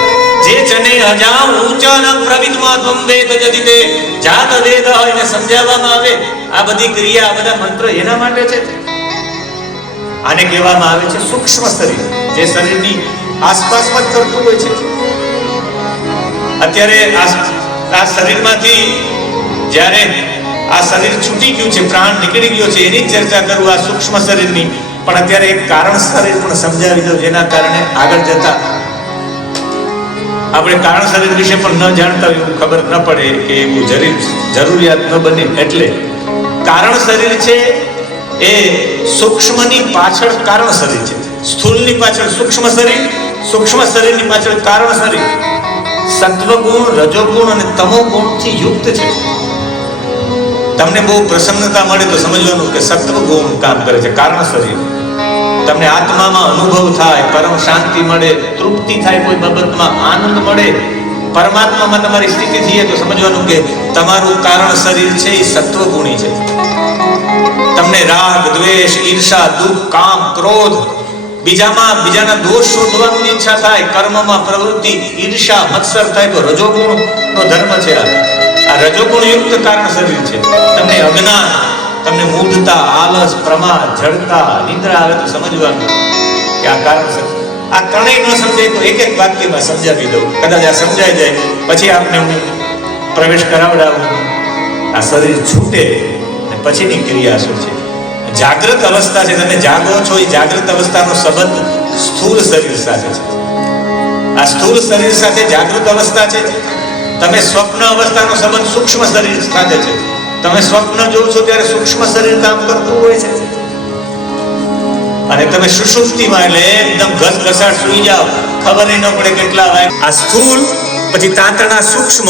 જે જને અજામ ઊંચા ન પ્રવિદ્મા ત્વમ વેદ જદિતે જાત વેદ. એને સમજાવવામાં આવે આ બધી ક્રિયા, આ બધા મંત્રો એના માટે છે. આને કહેવામાં આવે છે સૂક્ષ્મ શરીર, જે શરીરની આસપાસમાં જ કરતું હોય છે. અત્યારે આ શરીરમાંથી જ્યારે આ શરીર છૂટી ગયું છે, પ્રાણ નીકળી ગયો છે, એની ચર્ચા કરું આ સૂક્ષ્મ શરીરની. પણ અત્યારે એક કારણ શરીર પણ સમજાવી દઉં, જેના કારણે આગળ જતા આપણે કારણ શરીર વિશે પણ ન જાણતા હોય, ખબર ન પડે કે એવું જરૂરિયાત ન બને. એટલે કારણ શરીર છે એ સૂક્ષ્મની પાછળ કારણ શરીર છે. સ્થૂળની પાછળ સૂક્ષ્મ શરીર, સૂક્ષ્મ શરીરની પાછળ કારણ શરીર. સત્વગુણ, રજોગુણ અને તમોગુણથી યુક્ત છે. તમને બહુ પ્રસન્નતા મળે તો સમજવાનું કે સત્વગુણ કામ કરે છે, કારણ શરીર. તમને આત્મામાં અનુભવ થાય, પરમ શાંતિ મળે, તૃપ્તિ થાય, કોઈ બાબતમાં આનંદ મળે, પરમાત્મામાં તમારી સ્થિતિ થઈએ તો સમજવાનું કે તમારું કારણ શરીર છે એ સત્વગુણી છે. તમને રાગ, દ્વેષ, ઈર્ષા, દુઃખ, કામ, ક્રોધ, બીજાના દોષ શોધવાની ઈચ્છા થાય, કર્મમાં પ્રવૃત્તિ, ઈર્ષા, મત્સર થાય તો રજોગુણનો ધર્મ છે. આ રજોગુણ યુક્ત કારણ શરીર છે. તમને અજ્ઞાન, તમને મૂઢતા, આલસ, પ્રમાદ, જડતા, નિદ્રા આવે તો સમજવાનું કે આ કારણ શરીર. આ ત્રણેય ન સમજાય તો એક વાક્યમાં સમજાવી દઉં, કદાચ આ સમજાઈ જાય પછી આપણે હું પ્રવેશ કરાવડાવું, આ શરીર છૂટે અને પછીની ક્રિયા શું છે? જાગૃત અવસ્થા છે, તમે જાગો છો, એ જાગૃત અવસ્થાનો સંબંધ સ્થૂળ શરીર સાથે છે. આ સ્થૂળ શરીર સાથે જાગૃત અવસ્થા છે. તમે સ્વપ્ન અવસ્થાનો સંબંધ સૂક્ષ્મ શરીર સાથે છે. તમે સ્વપ્ન જોવો છો ત્યારે સૂક્ષ્મ શરીર કામ કરતું હોય છે, અને તમે સુષુપ્તિમાં એટલે એકદમ ઘસઘસાટ સુઈ જાઓ, ખબર ન પડે કેટલા વાગે. આ સ્થૂળ, પછી તાંતણા સૂક્ષ્મ,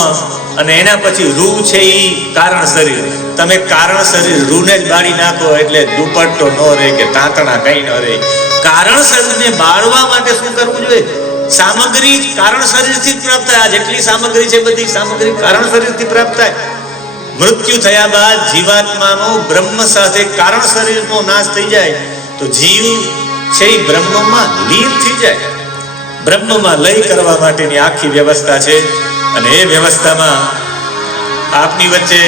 અને એના પછી રૂ છે એ કારણ શરીર. તમે કારણ શરીર રૂને જ બાળી નાખો એટલે દુપટ્ટો ન રહે કે તાંતણા કઈ ન રહે. કારણ શરીરને બાળવા માટે શું કરવું જોઈએ? સામગ્રી કારણ શરીરથી જ પ્રાપ્ત થાય. આ જેટલી સામગ્રી છે બધી સામગ્રી કારણ શરીરથી પ્રાપ્ત થાય. મૃત્યુ થયા બાદ જીવાત્માનો બ્રહ્મ સાથે કારણ શરીરનો નાશ થઈ જાય તો જીવ છે એ બ્રહ્મમાં લીન થઈ જાય. બ્રહ્મમાં લય કરવા માટેની આખી વ્યવસ્થા છે. અને એ વ્યવસ્થામાં આપની વચ્ચે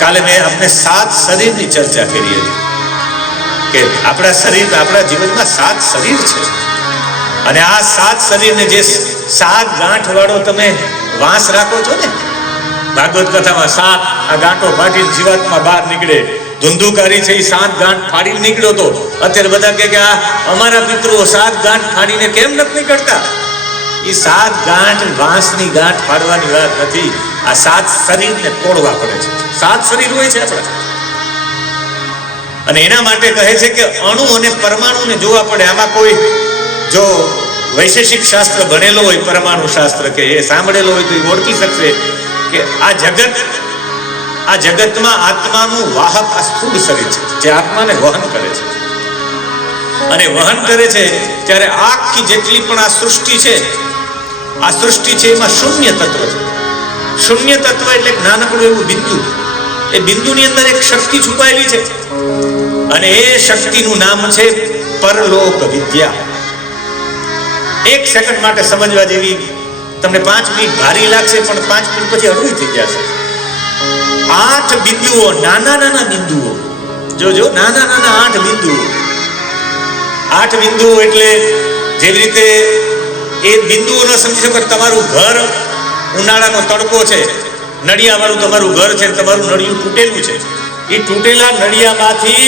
કાલે મેં આપણે 7 શરીરની ચર્ચા કરી હતી કે આપણા શરીર, આપણા જીવનમાં 7 શરીર છે, અને આ 7 શરીરને જે 7 ગાંઠ વાળો તમે વાંસ રાખો છો ને, ભાગવત કથામાં 7 આ ગાંઠો ફાટી જીવાત્મા બહાર નીકળે. ધુંધુકારી છે એ 7 ગાંઠ ફાડીને નીકળ્યો તો. અત્યારે બધા કહે કે આ અમારા પિતૃઓ 7 ગાંઠ ફાડીને કેમ નથી નીકળતા? એ 7 ગાંઠ વાંસની ગાંઠ ફાડવાની વાત નથી. આ 7 શરીરને તોડવા પડે છે. 7 શરીર હોય છે આપણા, અને એના માટે કહે છે કે અણુ અને પરમાણુને જોવા પડે. આમાં કોઈ જો વૈશેષિક શાસ્ત્ર ભણેલો હોય, પરમાણુ શાસ્ત્ર કે એ સાંભળેલો હોય તો એ ઓળખી શકશે કે આ જગતમાં આત્માનું વાહક આ સ્થૂળ શરીર છે, જે આત્માને વહન કરે છે. અને વહન કરે છે ત્યારે આખી જેટલી પણ આ સૃષ્ટિ છે, આ સૃષ્ટિ છે એમાં શૂન્ય તત્વ છે. શૂન્ય તત્વ એટલે નાનકડું એવું બિંદુ. એ બિંદુની અંદર એક શક્તિ છુપાયેલી છે, અને એ શક્તિનું નામ છે પરલોક વિદ્યા. 1 સેકન્ડ માટે સમજવા જેવી, તમને 5 મિનિટ ભારી લાગશે પણ 5 મિનિટ પછી હળવી થઈ જશે. 8 બિંદુઓ, નાના નાના બિંદુઓ, જોજો, નાના નાના 8 બિંદુઓ. 8 બિંદુઓ એટલે જેવી રીતે એ બિંદુઓ ન સમજી શકો. તમારું ઘર, ઉનાળાનો તડકો છે, નળિયાવાળું તમારું ઘર છે, તમારું નળિયું તૂટેલું છે. એ તૂટેલા નળિયામાંથી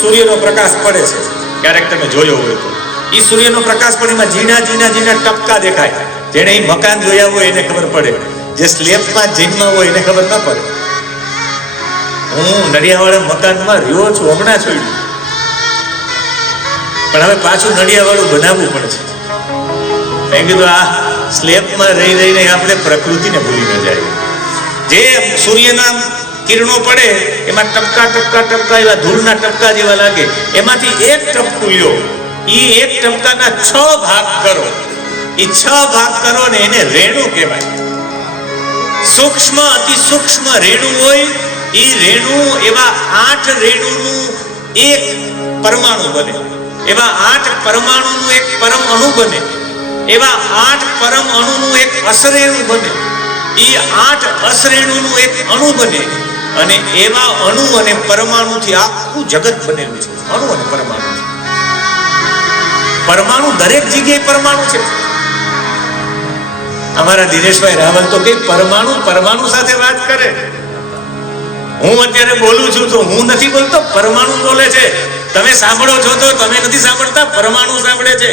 સૂર્યનો પ્રકાશ પડે છે. ક્યારેક તમે જોયો હોય તો એ સૂર્યનો પ્રકાશ પણ એમાં ઝીણા ઝીણા ઝીણા ટપકા દેખાય. જેને એ મકાન જોયા હોય એને ખબર પડે, જે સ્લેબમાં જીનમાં હોય એને ખબર ન પડે. હું નળિયાવાળા મકાનમાં રહ્યો છું, હમણાં છોડ્યું, પણ હવે પાછું નળિયાવાળું બનાવવું પડે છે. મેં કીધું આ સ્લેબમાં રહી રહીને આપણે પ્રકૃતિને ભૂલી ન જાય. જે સૂર્યના કિરણો પડે એમાં ટપકા ટપકા ટપકા એવા ધૂળના ટપકા જેવા લાગે. એમાંથી એક ટપકું લ્યો, એ એક ટપકાના 6 ભાગ કરો. એ 6 ભાગ કરો ને એને રેણુ કહેવાય. સૂક્ષ્મ, અતિ સૂક્ષ્મ રેણુ હોય, એ રેણુ એવા 8 રેણુનું એક પરમાણુ બને. એવા 8 પરમાણુનું એક પરમ અણુ બને. એવા 8 પરમ અણુનું એક અસરેણુ બને. એ 8 અસરેણુનું એક અણુ બને. અને એવા અણુ અને પરમાણુથી આખું જગત બનેલું છે. અણુ અને પરમાણુ, પરમાણુ દરેક જગ્યાએ પરમાણુ છે. અમારા દિનેશભાઈ રાવલ તો કઈ પરમાણુ પરમાણુ સાથે વાત કરે. હું અત્યારે બોલું છું તો હું નથી બોલતો, પરમાણુ બોલે છે. તમે સાંભળો છો તો તમે નથી સાંભળતા, પરમાણુ સાંભળે છે.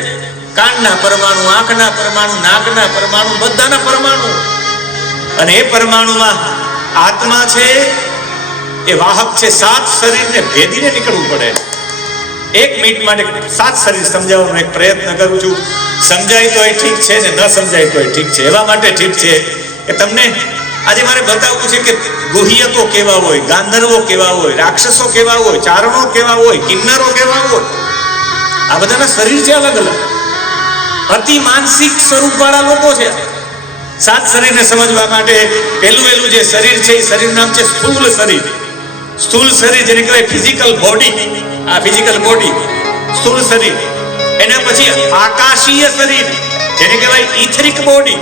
કાનના પરમાણુ, આંખના પરમાણુ, નાકના પરમાણુ, બધાના પરમાણુ. અને એ પરમાણુમાં આત્મા છે, એ વાહક છે. 7 શરીરને ભેદીને નીકળવું પડે. 1 મિનિટ માટે 7 શરીર સમજાવવાનો એક પ્રયત્ન કરું છું. સમજાય તો એ ઠીક છે ને ન સમજાય તો એ ઠીક છે. એવા માટે ઠીક છે કે તમને આજે મારે બતાવવું છે કે ગુહ્યકો કેવા હોય, ગાંધર્વો કેવા હોય, રાક્ષસો કેવા હોય, ચારણો કેવા હોય, કિન્નરો કેવા હોય. આ બધાના શરીર છે અલગ અલગ. અતિ માનસિક સ્વરૂપ વાળા લોકો છે. 7 શરીરને સમજવા માટે પહેલું જે શરીર છે એ શરીર નામ છે સ્થૂળ શરીર. સ્થૂળ શરીર જેને કહેવાય ફિઝિકલ બોડી. આ ફિઝિકલ બોડી સ્થૂળ શરીર. એના પછી આકાશીય શરીર જેને કહેવાય ઇથરિક બોડી.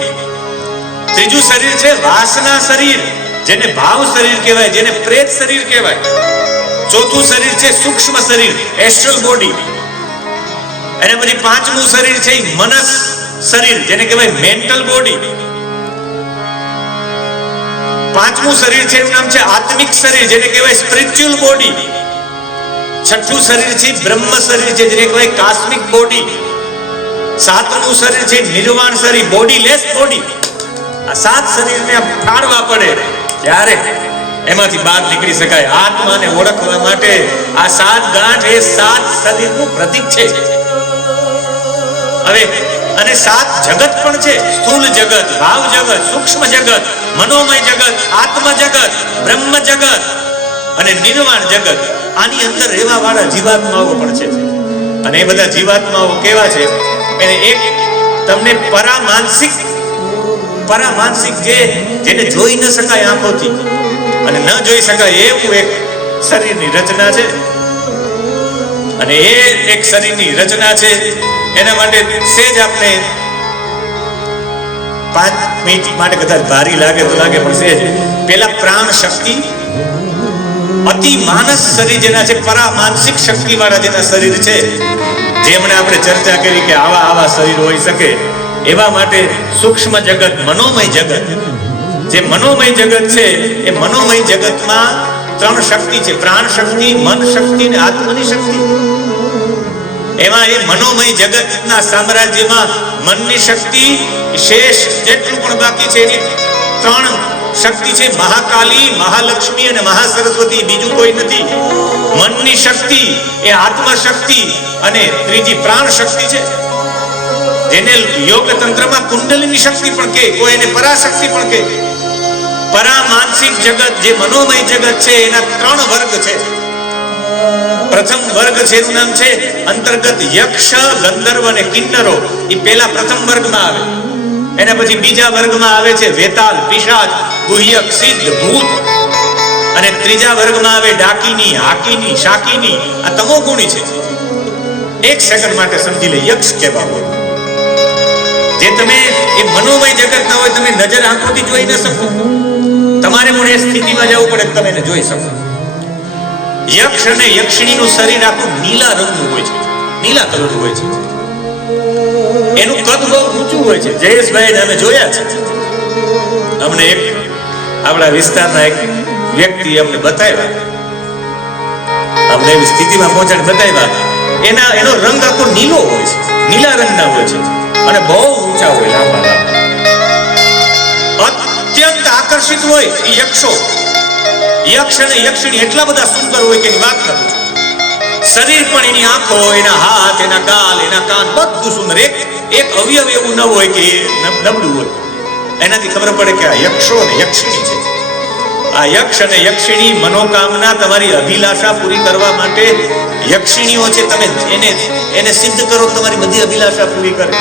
ત્રીજું શરીર છે વાસના શરીર, જેને ભાવ શરીર કહેવાય, જેને પ્રેત શરીર કહેવાય. ચોથું શરીર છે સૂક્ષ્મ શરીર, એસ્ટ્રલ બોડી. એના પછી 5મું શરીર છે મનસ શરીર, જેને કહેવાય મેન્ટલ બોડી. પાંચમું શરીર છે એનું નામ છે આત્મિક શરીર, જેને કહેવાય સ્પિરિચ્યુઅલ બોડી. છઠ્ઠું શરીર છે બ્રહ્મ શરીર છે, જેને કહેવાય કાસ્મિક બોડી. સાતમું શરીર છે નિર્વાણ શરીર, બોડીલેસ બોડી. આ સાત શરીરને ફાડવા પડે ત્યારે એમાંથી બહાર નીકળી શકાય. આત્માને ઓળખવા માટે આ સાત ગાંઠ એ સાત શરીરનું પ્રતીક છે. હવે અને સાત જગત પણ છે, સ્થૂલ જગત, ભાવ જગત, સૂક્ષ્મ જગત, મનોમય જગત, આત્મ જગત, બ્રહ્મ જગત અને નિર્વાણ જગત. આની અંદર રહેવા વાળા જીવાત્માઓ પણ છે. અને એ બધા જીવાત્માઓ કેવા છે? એને એક તમને પરામાનસિક જેને જોઈ ન શકાય આંખોથી અને ન જોઈ શકાય એવું એક શરીરની રચના છે. અને એ એક શરીરની રચના છે. એના માટે સેજ આપણે 5 મિનિટ માટે કદાચ ભારી લાગે તો લાગે, પણ સેજ પેલા પ્રાણ શક્તિ, અતિ માનસ શરીર જેના છે, પરામાનસિક શક્તિ વાળા જેના શરીર છે, જેમણે આપણે ચર્ચા કરી કે આવા શરીર હોઈ શકે. એવા માટે સૂક્ષ્મ જગત, મનોમય જગત, જે મનોમય જગત છે એ મનોમય જગતમાં 3 શક્તિ છે: પ્રાણ શક્તિ, મન શક્તિ અને આત્મની શક્તિ. એમાં એ મનોમય જગતના સામ્રાજ્યમાં મનની શક્તિ શેષ જેટલું પણ બાકી છે એની 3 શક્તિ છે: મહાકાલી, મહાલક્ષ્મી અને મહાસરસ્વતી. બીજું કોઈ નથી. મનની શક્તિ એ આત્મશક્તિ અને ત્રીજી પ્રાણ શક્તિ છે, જેને યોગ તંત્રમાં કુંડલિની શક્તિ પણ કહે, કોઈ એને પરાશક્તિ પણ કહે. પરામાનસિક જગત જે મનોમય જગત છે એના 3 વર્ગ છે. પ્રથમ વર્ગ છે એનું નામ છે અંતર્ગત યક્ષ, ગંધર્વ અને કિન્નરો. એ પેલા પ્રથમ વર્ગમાં આવે. એના પછી બીજા વર્ગમાં આવે છે વેતાલ, પિશાચ, ગુહ્યક, સિદ્ધ, ભૂત. અને ત્રીજા વર્ગમાં આવે ડાકીની, હાકીની, શાકીની. આ તમોગુણી છે. એક સેકન્ડ માટે સમજી લે, યક્ષ કેવા હોય જે તમે એ મનોમય જગત ના હોય, તમે નજર આંખોથી જોઈ ન શકો. તમારે પણ એ સ્થિતિમાં જવું પડે તમે એને જોઈ શકો. યક્ષ અને યક્ષિણીનું શરીર આખું નીલા રંગનું હોય છે, નીલા કલરનું હોય છે. એનું કદ બહુ ઊંચું હોય છે. જયેશભાઈ અમે જોયા છે. અમને એક આપણા વિસ્તારના એક વ્યક્તિ અમને બતાવ્યા, અમને એવી સ્થિતિમાં પહોંચાડી બતાવ્યા. એનો રંગ આખો નીલો હોય છે, નીલા રંગના હોય છે અને બહુ ઊંચા હોય, લાંબા લાંબા. અત્યંત આકર્ષિત હોય એ યક્ષો. યક્ષ અને યક્ષિણી એટલા બધા સુંદર હોય કે એની વાત કરો. શરીર પણ, એની આંખો, એના હાથ, એના ગાલ, એના કાન બધું સુંદર. એક અવયવ એવું ન હોય કે નબળું હોય. એનાથી ખબર પડે કે આ યક્ષો અને યક્ષિણી છે. આ યક્ષ અને યક્ષિણી મનોકામના, તમારી અભિલાષા પૂરી કરવા માટે યક્ષિણીઓ છે. તમે એને સિદ્ધ કરો, તમારી બધી અભિલાષા પૂરી કરે.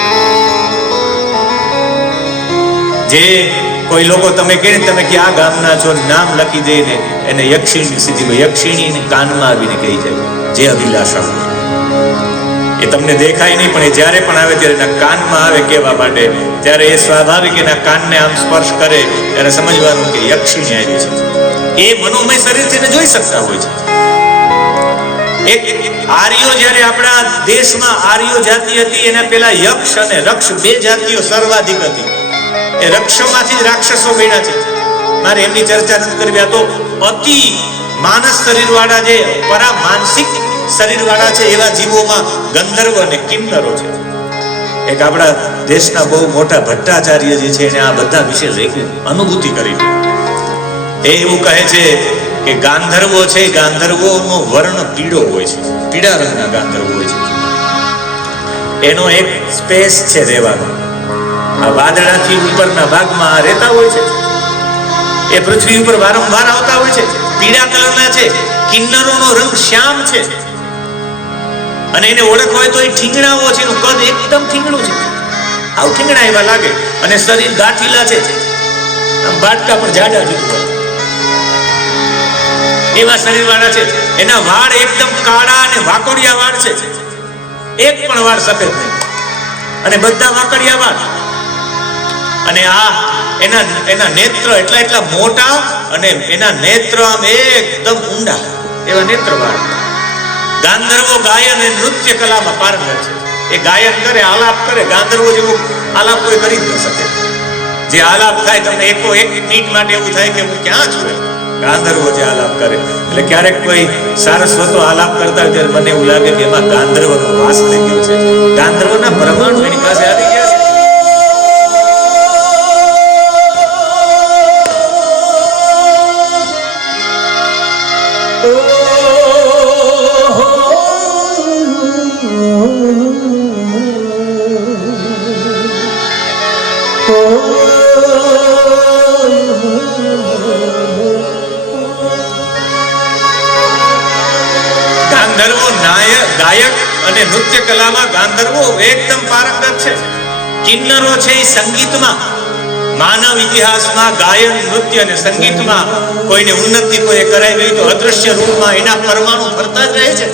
જે કોઈ લોકો તમે કે આ ગામના છો, નામ લખી દઈને એને યક્ષિણી સિદ્ધિ, યક્ષિણી કાનમાં આવીને કહી જાય જે અભિલાષા હોય. એ તમને દેખાય નહીં, પણ એ જ્યારે પણ આવે ત્યારે એના કાનમાં આવે કહેવા માટે. ત્યારે એ સ્વાભાવિક એના કાનને આમ સ્પર્શ કરે ત્યારે સમજવાનું કે યક્ષિણી આવી છે. એ મનોમય શરીરથી એને જોઈ શકતા હોય છે. એક આર્યો, જ્યારે આપણા દેશમાં આર્યો જાતિ હતી, એના પેલા યક્ષ અને રક્ષ 2 જાતિઓ સર્વાધિક હતી. એ રક્ષોમાંથી જ રાક્ષસો બન્યા છે. મારે એમની ચર્ચા નથી કરવી. આ તો અતિ માનસ શરીર વાળા, જે પરામાનસિક શરીર વાળા છે, એવા જીવોમાં ગંધર્વ અને કિન્નરો છે. એક આપણા દેશના બહુ મોટા ભટ્ટાચાર્ય જે છે એને આ બધા વિશે લેખી અનુભૂતિ કરી. એ એવું કહે છે કે ગાંધર્વો છે, ગાંધર્વોનો વર્ણ પીળો હોય છે, પીળા રંગના ગાંધર્વો હોય છે. એનો એક સ્પેસ છે રહેવાનો. આ વાદળાથી ઉપરના ભાગમાં રહેતા હોય છે. એ પૃથ્વી ઉપર વારંવાર આવતા હોય છે. પીળા કલરના છે. કિન્નરોનો રંગ શ્યામ છે. અને એને ઓળખવા હોય તો એ ઠીંગણાઓ છે. એનું કદ એકદમ ઠીંગણું છે, આવું ઠીંગણા એવા લાગે. અને શરીર ગાંઠીલા છે, આમ બાટકા પર જાડા જુદા એવા શરીર વાળા છે. એના વાળ એકદમ કાળા અને વાકોડિયા વાળ છે. એક પણ વાળ સફેદ નહીં, અને બધા વાકોડિયા વાળ. અને આ એના નેત્ર એટલા મોટા, અને એના નેત્ર આમ એકદમ ઊંડા એવા નેત્ર વાળ. ગાંધર્વો ગાયન અને નૃત્ય કલામાં પારંગત છે. એ ગાયન કરે, આલાપ કરે. ગાંધર્વો જેવો આલાપ કોઈ કરી જ ન શકે. જે આલાપ થાય તમને એક મિનિટ માટે એવું થાય કે હું ક્યાં છું. ગાંધર્વો જે આલાપ કરે, એટલે ક્યારેક કોઈ સારસ્વતો આલાપ કરતા હોય ત્યારે મને એવું લાગે કે એમાં ગાંધર્વનો વાસ થઈ ગયો છે. ગાંધર્વના પરમાણુ એની પાસે આવી ગયા છે. ગાંધર્વો ગાયક અને નૃત્ય કલામાં ગાંધર્વો એકદમ પારંગત છે. કિન્નરો છે એ સંગીતમાં, માનવ ઇતિહાસમાં ગાયન, નૃત્ય અને સંગીતમાં કોઈને ઉન્નતિ કોઈ કરાવી તો અદ્રશ્ય રૂપમાં એના પરમાણુ ફરતા જ રહે છે.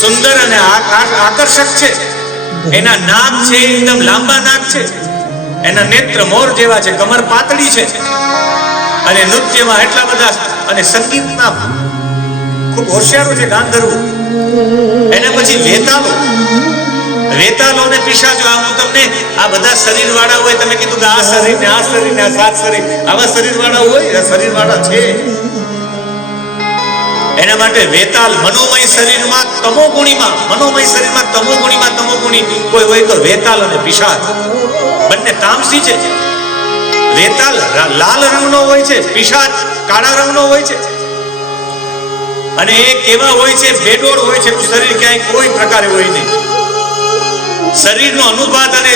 સુંદર અને આકર્ષક છે. એના નાક છે એકદમ લાંબા નાક છે, એના નેત્ર મોર જેવા છે, કમર પાતળી છે, અને નૃત્યમાં એટલા બધા, અને સંગીતમાં ખૂબ હોશિયારો છે ગાંધર્વો. એના પછી વેતાલો ને પિશાચો. આ હું તમને આ બધા શરીર વાળા હોય, તમે કીધું કે આ શરીર ને આ શરીર ને આ 7 શરીર, આવા શરીર વાળા હોય, શરીર વાળા છે. એના માટે વેતાલ મનોમય શરીરમાં તમોગુણીમાં, મનોમય શરીરમાં તમોગુણી કોઈ હોય તો વેતાલ અને પિશાચ બંને તામસી છે. વેતાલ લાલ રંગનો હોય છે, પિશાચ કાળા રંગનો હોય છે. અને એ કેવા હોય છે? બેડોળ હોય છે. શરીર ક્યાંય કોઈ પ્રકારે હોય નહીં. શરીરનો અનુપાત અને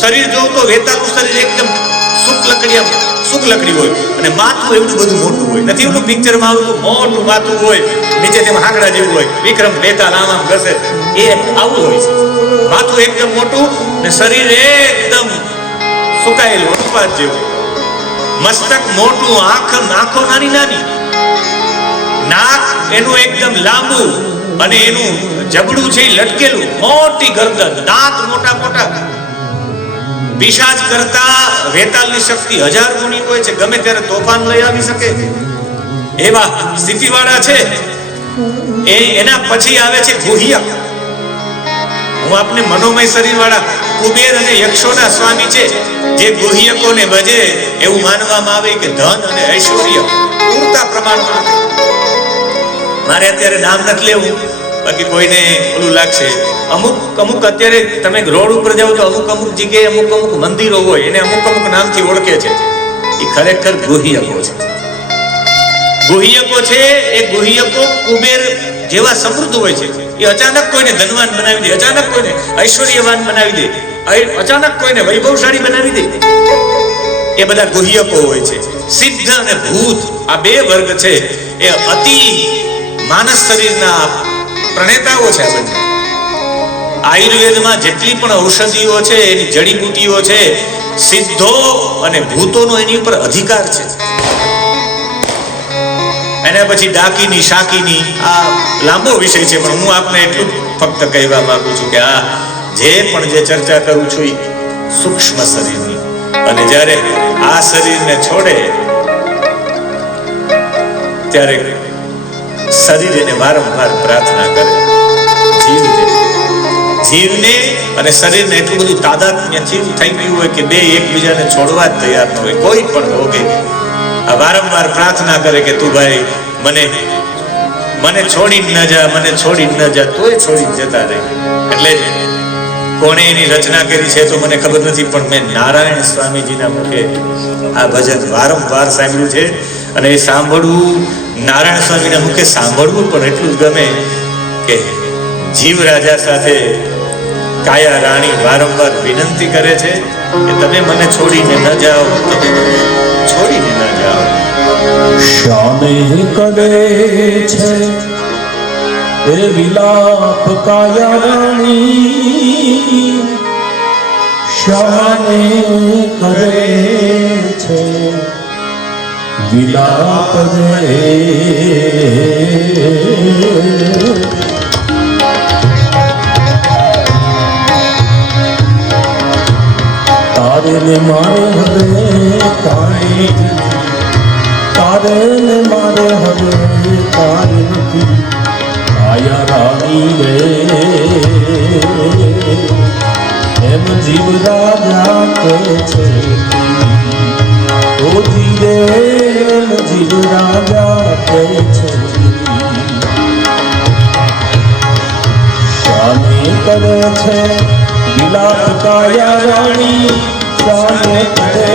શરીર જોઉં તો વેતાલનું શરીર એકદમ શુક્લ લકડી હોય, અને માથું એટલું બધું મોટું હોય. નથી એટલું પિક્ચરમાં આવતું મોટું માથું હોય, નીચે તેમાં હાકડા જેવું હોય. વિક્રમ વેતાલ આમ ઘસે, એ આવું હોય છે. માથું એકદમ મોટું ને શરીર એકદમ સુકાયેલું અનુપાત જેવું. મસ્તક મોટું, આંખો નાની, નાક એનું એકદમ લાંબુ, અને એનું જબડું છે લટકેલું, મોટી ગરદન, દાંત મોટા. પિશાચ કરતા વેતાલની શક્તિ 1000 ગુણી હોય છે. ગમે ત્યારે તોફાન લઈ આવી શકે એવા સ્થિતિવાળા છે. એના પછી આવે છે ગુહ્યક. હું આપને મનોમય શરીર વાળા કુબેર અને યક્ષોના સ્વામી છે, જે ગુહ્યકોને ભજે એવું માનવામાં આવે કે ધન અને ઐશ્વર્ય પૂરતા પ્રમાણમાં. મારે અત્યારે નામ નથી લેવું, બાકી કોઈને ઓલું લાગશે. અમુક અત્યારે તમે રોડ ઉપર જાઓ તો અમુક જગ્યાએ અમુક મંદિરો હોય, એને અમુક નામથી ઓળખે છે. એ ખરેખર ગુહ્યકો છે. એ ગુહ્યકો કુબેર જેવા સમૃદ્ધ હોય છે. એ અચાનક કોઈને ધનવાન બનાવી દે, અચાનક કોઈને ઐશ્વર્યવાન બનાવી દે, અચાનક કોઈને વૈભવશાળી બનાવી દે. એ બધા ગુહ્યકો હોય છે. સિદ્ધ અને ભૂત આ બે વર્ગ છે. એ અતિ માનસ શરીરના પ્રણેતાઓ છે. આ બંને આયુર્વેદમાં જેટલી પણ ઔષધિઓ છે, એની જડીબુટીઓ છે, સિદ્ધો અને ભૂતોનો એની ઉપર અધિકાર છે. એના પછી ડાકીની, શાકીની, આ લાંબો વિષય છે, પણ હું આપને એટલું ફક્ત કહેવા માંગુ છું કે આ જે ચર્ચા કરું છું એ સૂક્ષ્મ શરીરની. અને જ્યારે આ શરીરને છોડે ત્યારે શરીર એને વારંવાર પ્રાર્થના કરે. જીવને અને શરીરને એટલું બધું તાદાત્મ્ય થઈ ગયું હોય કે બે એકબીજાને છોડવા જ તૈયાર ન હોય. કોઈ પણ ભોગે આ વારંવાર પ્રાર્થના કરે કે તું ભાઈ મને છોડીને ન જા, તોય છોડીને જતા રહે. એટલે કોણે એની રચના કરી છે તો મને ખબર નથી, પણ મેં નારાયણ સ્વામીજીના મુખે આ ભજન વારંવાર સાંભળ્યું છે. અને એ સાંભળવું, નારાયણ સ્વામીના મુખે સાંભળવું પણ એટલું જ ગમે કે જીવ રાજા સાથે કાયા રાણી વારંવાર વિનંતી કરે છે કે તમે મને છોડીને ન જાઓ, શાને કરે છે એ વિલાપ કાયા રાણી, શાને કરે છે વિલાપ રે. તારે ને મારે હવે કાંઈ, તારે ને મારે હવે કાંઈ નથી કાયા રાણી રે. એમ જીવ જીવ રાજા કહે છે ઓ ધીરે જીવ રાજા કહે છે સામે કરે છે વિલાપ કાયા રાણી સામે કરે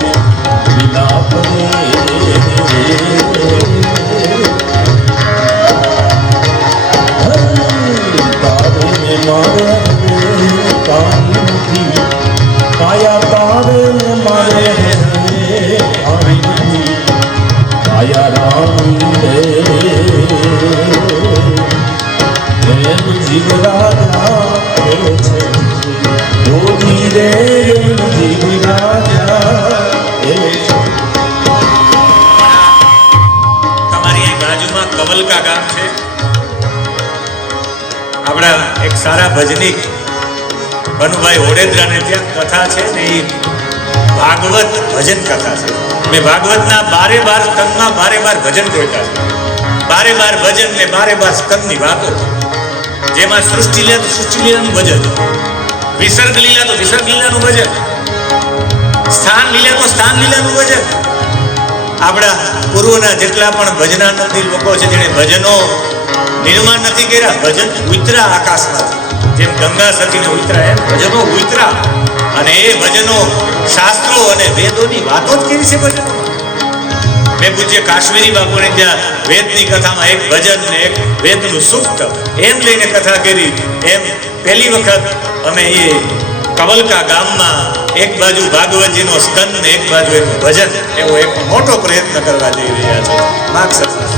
છે વિલાપ તારે મારે કાઈ નથી કાયા તારે મારે આવી નથી કાયા રાણી રે એમ જીવ રાજા કહે છે ઓ ધીરે જીવ રાજા કહે છે. તમારી અહીં બાજુમાં કમલકા ગામ છે. આપણા એક સારા ભજનીક બનુભાઈ ઓડેદરાને ત્યાં કથા છે ને એ ભાગવત ભજન કથા છે. મેં ભાગવતના 12 સ્કંદમાં 12 ભજન જોયા છે. 12 ભજન ને 12 સ્કંદની વાતો છે. જેમાં સૃષ્ટિ લીલા તો સૃષ્ટિ લીલાનું ભજન, વિસર્ગ લીલા તો વિસર્ગ લીલાનું ભજન, સ્થાન લીલા તો સ્થાન લીલાનું ભજન. આપણા પૂર્વના જેટલા પણ ભજનાનંદી લોકો છે જેણે ભજનો નિર્માણ નથી કર્યા, ભજન ઉતરા આકાશમાં, જેમ ગંગા સતીને ઉતરા એમ ભજનો ઉતરા. અને એ ભજનો શાસ્ત્રો અને વેદોની વાતો જ કેવી છે ભજનો. મેં પૂજ્ય કાશ્મીરી બાપુને ત્યાં વેદની કથામાં એક ભજન ને એક વેદનું સૂક્ત એમ લઈને કથા કરી. એમ પહેલી વખત અમે એ કમલકા ગામમાં એક બાજુ ભાગવતજીનો સ્કંદ ને એક બાજુ એનું ભજન એવો એક મોટો પ્રયત્ન કરવા જઈ રહ્યા છે. માગ સત્સંગ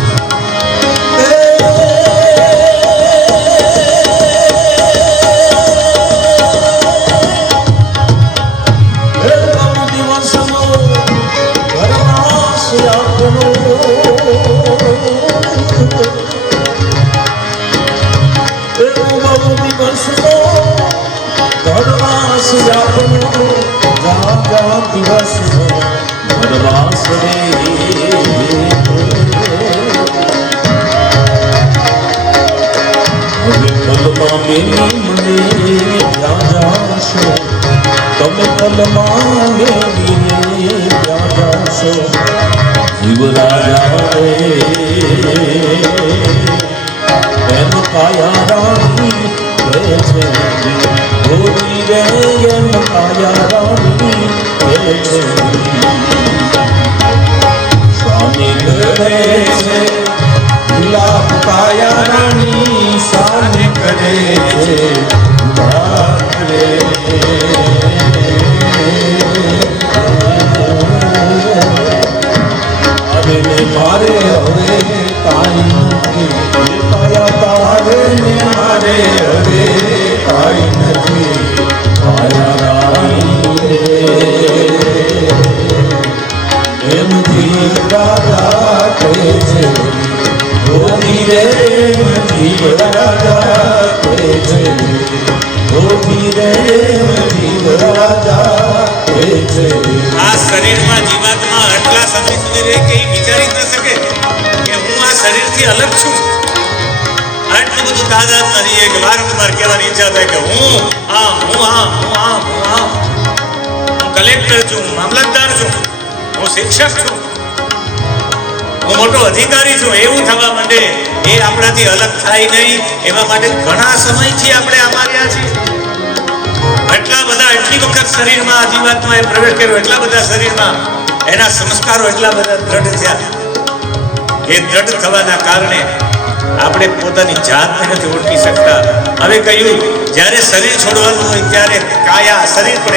દિવસ વનવાસ રે હવે પલમાં મેલી મને ક્યાં જાશો તમે પલમાં મેલીને ક્યાં જાશો જીવ રાજા રે એમ કાયા રાણી કહે છે ગોરી રે એમ કાયા રાણી કહે છે સ્વામી કરે છે ગુલાબ કાયા રાણી સાને કરે છે ગુલાબ રે હવે ને મારે હવે કાઈ નથી કાયા તારે ને મારે હવે કાઈ નથી કાયા રાણી એમ જીવ રાજા કહે છે ઓ ધીરે જીવ રાજા કહે છે ઓ ધીરે જીવ રાજા કહે છે. આ શરીરમાં જીવાત્મા આટલા સમય સુધી રહે કે વિચારી ન શકે કે હું આ શરીરથી અલગ છું. આટલું બધું તાદાદ નથી કે વારંવાર કહેવાની ઈચ્છા થાય કે હું કલેક્ટર છું, હું મામલતદાર છું, હું શિક્ષક છું, હું મોટો અધિકારી છું, એવું થવા માંડે. એ આપણાથી અલગ થાય નહીં એવા માટે ઘણા સમયથી આપણે અમાર્યા છીએ. એટલી વખત શરીરમાં જીવાત્માએ પ્રવેશ કર્યો, એટલા બધા શરીરમાં એના સંસ્કારો એટલા બધા દ્રઢ થયા. એ દ્રઢ થવાના કારણે આપણે પોતાની જાતને નથી ઓળખી શકતા. હવે કહ્યું જ્યારે શરીર છોડવાનું હોય ત્યારે કાયા શરીર પણ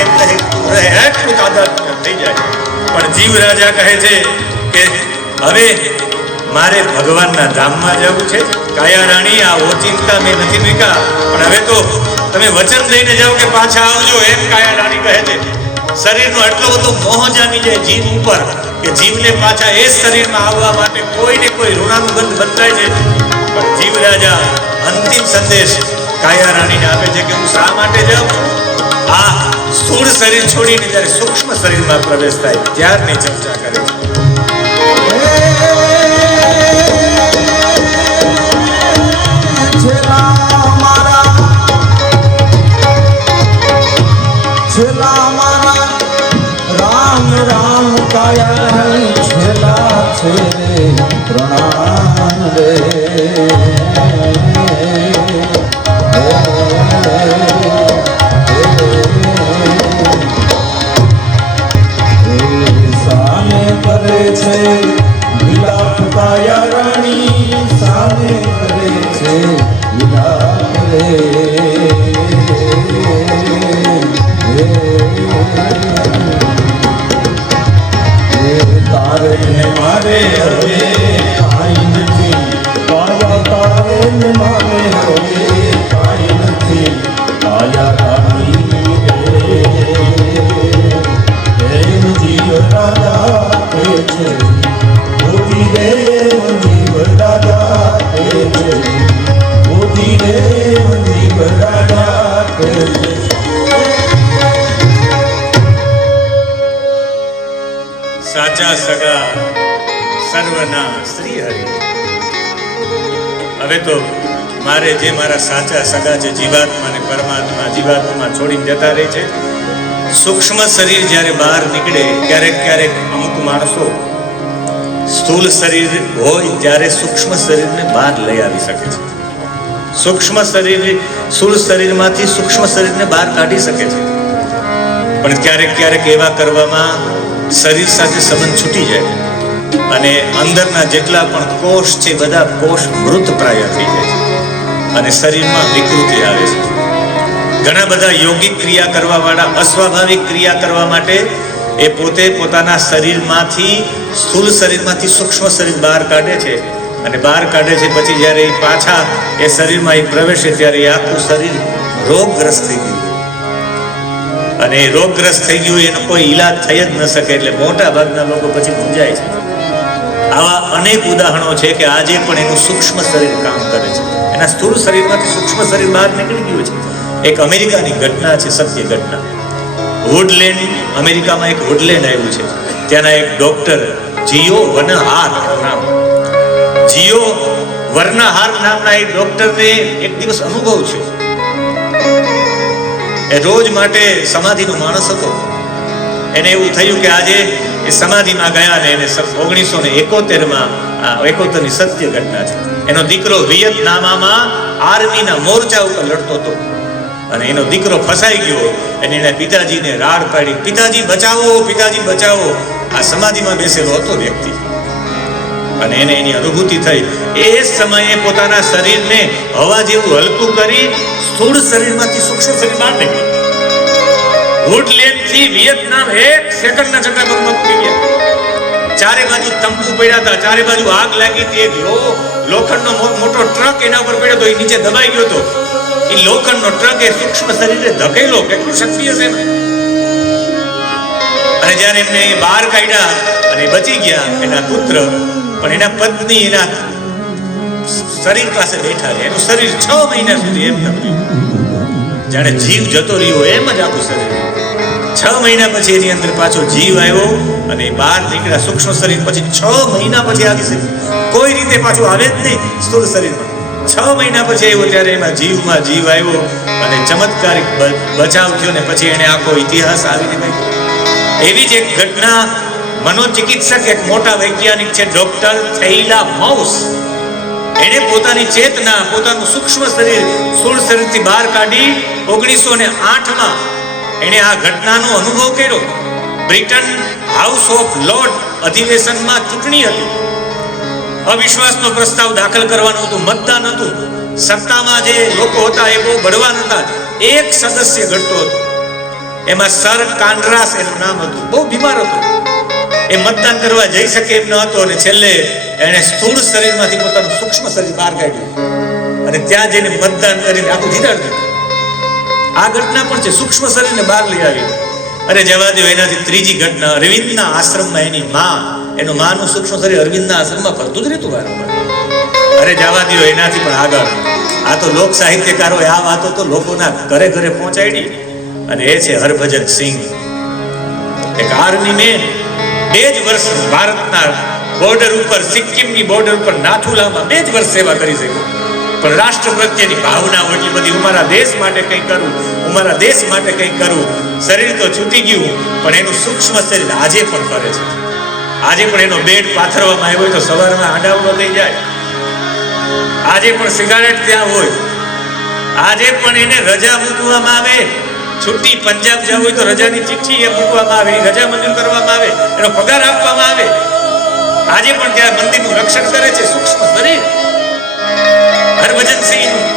એટલું તાદાત્મ્ય થઈ જાય. પણ જીવ રાજા કહે છે કે હવે મારે ભગવાનના ધામમાં જવું છે. કાયા રાણી આ ઓચિંતા મેં નથી મૂક્યા, પણ હવે તો તમે વચન લઈને જાઓ કે પાછા આવજો, એમ કાયા રાણી કહે છે. શરીરનો એટલો બધો મોહ જામી જાય જીવ ઉપર કે જીવને પાછા એ શરીરમાં આવવા માટે કોઈ ને કોઈ ઋણાનુબંધ બંધાય છે. પણ જીવ રાજા અંતિમ સંદેશ કાયા રાણીને આપે છે કે હું શા માટે જાઉં છું. આ સ્થૂળ શરીર છોડીને જ્યારે સૂક્ષ્મ શરીરમાં પ્રવેશ થાય ત્યારની ચર્ચા કરે છે. જાન રે સામે કરે છે વિલાપ કાયા રાણી સામે કરે છે વિલાપ તારે ને મારે હવે કાંઈ નથી કાયા તારે ને મારે હવે કાંઈ નથી કાયા રાણી પ્રેમ જીવ રાજા કે છે મોતી રે જીવ રાજા કે છે મોતી રે જીવ રાજા કે છે સાચા સગા સર્વના શ્રી હરિ. હવે તો મારે જે મારા સાચા સગા છે જીવાત્મા અને પરમાત્મા જીવાત્મા છોડીને જતા રહે છે. સૂક્ષ્મ શરીર જ્યારે બહાર નીકળે ક્યારેક ક્યારેક અમુક માણસો સ્થૂળ શરીર હોય ત્યારે સૂક્ષ્મ શરીરને બહાર લઈ આવી શકે છે. સૂક્ષ્મ શરીર સ્થૂળ શરીરમાંથી સૂક્ષ્મ શરીરને બહાર કાઢી શકે છે. પણ ક્યારેક ક્યારેક એવા કરવામાં શરીર સાથે સંબંધ છૂટી જાય અને અંદરના જેટલા પણ કોષ છે બધા કોષ મૃતપ્રાય થઈ જાય છે અને શરીરમાં વિકૃતિ આવે છે. ઘણા બધા યોગિક ક્રિયા કરવા વાળા અસ્વાભાવિક ક્રિયા કરવા માટે એ પોતે પોતાના શરીરમાંથી સ્થૂળ શરીરમાંથી સૂક્ષ્મ શરીર બહાર કાઢે છે અને બહાર કાઢે છે પછી જ્યારે એ પાછા એ શરીરમાં એ પ્રવેશે ત્યારે એ આખું શરીર રોગગ્રસ્ત થઈ ગયું અને એ રોગગ્રસ્ત થઈ ગયું એનો કોઈ ઈલાજ થઈ જ ન શકે એટલે મોટા ભાગના લોકો પછી મૂંઝાય છે. આવા અનેક ઉદાહરણો છે કે આજે પણ એનું સૂક્ષ્મ શરીર કામ કરે છે. એના સ્થૂળ શરીરમાંથી સૂક્ષ્મ શરીર બહાર નીકળી ગયું છે. એક અમેરિકાની ઘટના છે, સત્ય ઘટના. વુડલેન્ડ, અમેરિકામાં એક વુડલેન્ડ આવ્યું છે. ત્યાંના એક ડોક્ટર જીઓ વર્નહાર નામ, જીઓ વર્નહાર નામના એક ડોક્ટરને એક દિવસ અનુભવ થયો. એ રોજ માટે સમાધિનો માણસ હતો. એને એવું થયું કે આજે એ સમાધિમાં ગયા ને એને 1971ની સત્ય ઘટના છે. એનો દીકરો વિયેતનામમાં આર્મીના મોરચા ઉપર લડતો હતો અને એનો દીકરો ફસાઈ ગયો અને એના પિતાજીને રાડ પાડી, પિતાજી બચાવો, પિતાજી બચાવો. આ સમાધિમાં બેસેલો હતો વ્યક્તિ અને એને એની અનુભૂતિ થઈ. એ સમયે પોતાના શરીરને હવા જેવું હલકું કરી સ્થૂળ શરીરમાંથી સૂક્ષ્મ શરીર બહાર નીકળ્યું. વુડલેન્ડ થી વિયેતનામ 1 સેકન્ડના ચક્કરમાં પૂરી ગયા. ચારે બાજુ તંબુ પડ્યા હતા, ચારે બાજુ આગ લાગી હતી. એક લોખંડનો મોટો ટ્રક એના ઉપર પડ્યો હતો, એ નીચે દબાઈ ગયો હતો. એ લોખંડનો ટ્રક એ સૂક્ષ્મ શરીરે ધકેલો. કેટલું શક્તિ હશે એમાં. અને જ્યારે એમને બહાર કાઢ્યા અને બચી ગયા એના પુત્ર, પણ એના પત્ની એના શરીર પાસે બેઠા રહે. એનું શરીર 6 મહિના સુધી એમ ન રહ્યું, જાણે જીવ જતો રહ્યો એમ જ આખું શરીર. 6 મહિના પછી એની અંદર પાછો જીવ આવ્યો અને બહાર નીકળ્યા સૂક્ષ્મ શરીર. પછી 6 મહિના પછી આવી શકે, કોઈ રીતે પાછું આવે જ નહીં સ્થૂળ શરીરમાં. 6 મહિના પછી આવ્યો ત્યારે એમાં જીવમાં જીવ આવ્યો અને ચમત્કારિક બચાવ થયો ને પછી એને આખો ઇતિહાસ આવીને કહ્યું. એવી જ એક ઘટના મનોચિકિત્સક એક મોટા વૈજ્ઞાનિક છે ડોક્ટર થેઇલા માઉસ. એને પોતાની ચેતના, પોતાનું સૂક્ષ્મ શરીર સ્થૂળ શરીરથી બહાર કાઢી 1908માં એને આ ઘટનાનો અનુભવ કર્યો. બ્રિટન હાઉસ ઓફ લોર્ડ અધિવેશનમાં ચૂંટણી હતી. અવિશ્વાસનો પ્રસ્તાવ દાખલ કરવાનો હતો, મતદાન હતું. સત્તામાં જે લોકો હતા એ બહુ બળવાન હતા. એક સદસ્ય ઘટતો હતો, એમાં સર કાનરાસ એનું નામ હતું. બહુ બીમાર હતો, એ મતદાન કરવા જઈ શકે એમ ન હતો અને છેલ્લે એણે સ્થૂળ શરીરમાંથી પોતાનું સૂક્ષ્મ શરીર બહાર કાઢ્યું અને ત્યાં જઈને મતદાન કરીને આખું જીતાડી દીધું. આ ઘટના પણ છે, સૂક્ષ્મ શરીરને બહાર લઈ આવી. અરે જવા દો, એનાથી ત્રીજી ઘટના, અરવિંદના આશ્રમમાં એની એનું માનું સૂક્ષ્મ શરીર અરવિંદના આશ્રમમાં ફરતું જ રહેતું વારંવાર. અરે જવા દો, એનાથી પણ આગળ. આ તો લોક સાહિત્યકારોએ આ વાતો તો લોકોના ઘરે ઘરે પહોંચાડી અને એ છે હરભજન સિંહ, એક આર્મી મેન. 2 જ વર્ષ ભારતના બોર્ડર ઉપર, સિક્કિમની બોર્ડર ઉપર નાથુલામાં 2 જ વર્ષ સેવા કરી શક્યો. પણ રાષ્ટ્ર પ્રત્યેની ભાવના એટલી બધી, અમારા દેશ માટે કંઈ કરું, અમારા દેશ માટે કંઈ કરું. શરીર તો છૂટી ગયું પણ એનું સૂક્ષ્મ શરીર આજે પણ ફરે છે. આજે પણ એનો બેડ પાથરવામાં આવ્યો તો સવારમાં આડાવડો થઈ જાય આજે પણ સિગારેટ ત્યાં હોય, આજે પણ એને રજા મૂકવામાં આવે, છુટ્ટી પંજાબ જવું હોય તો રજાની ચિઠ્ઠી એ મૂકવામાં આવે, રજા મંજૂર કરવામાં આવે, એનો પગાર આપવામાં આવે. આજે પણ ત્યાં મંદિરનું રક્ષણ કરે છે સૂક્ષ્મ શરીર. હરભજનસિંહનું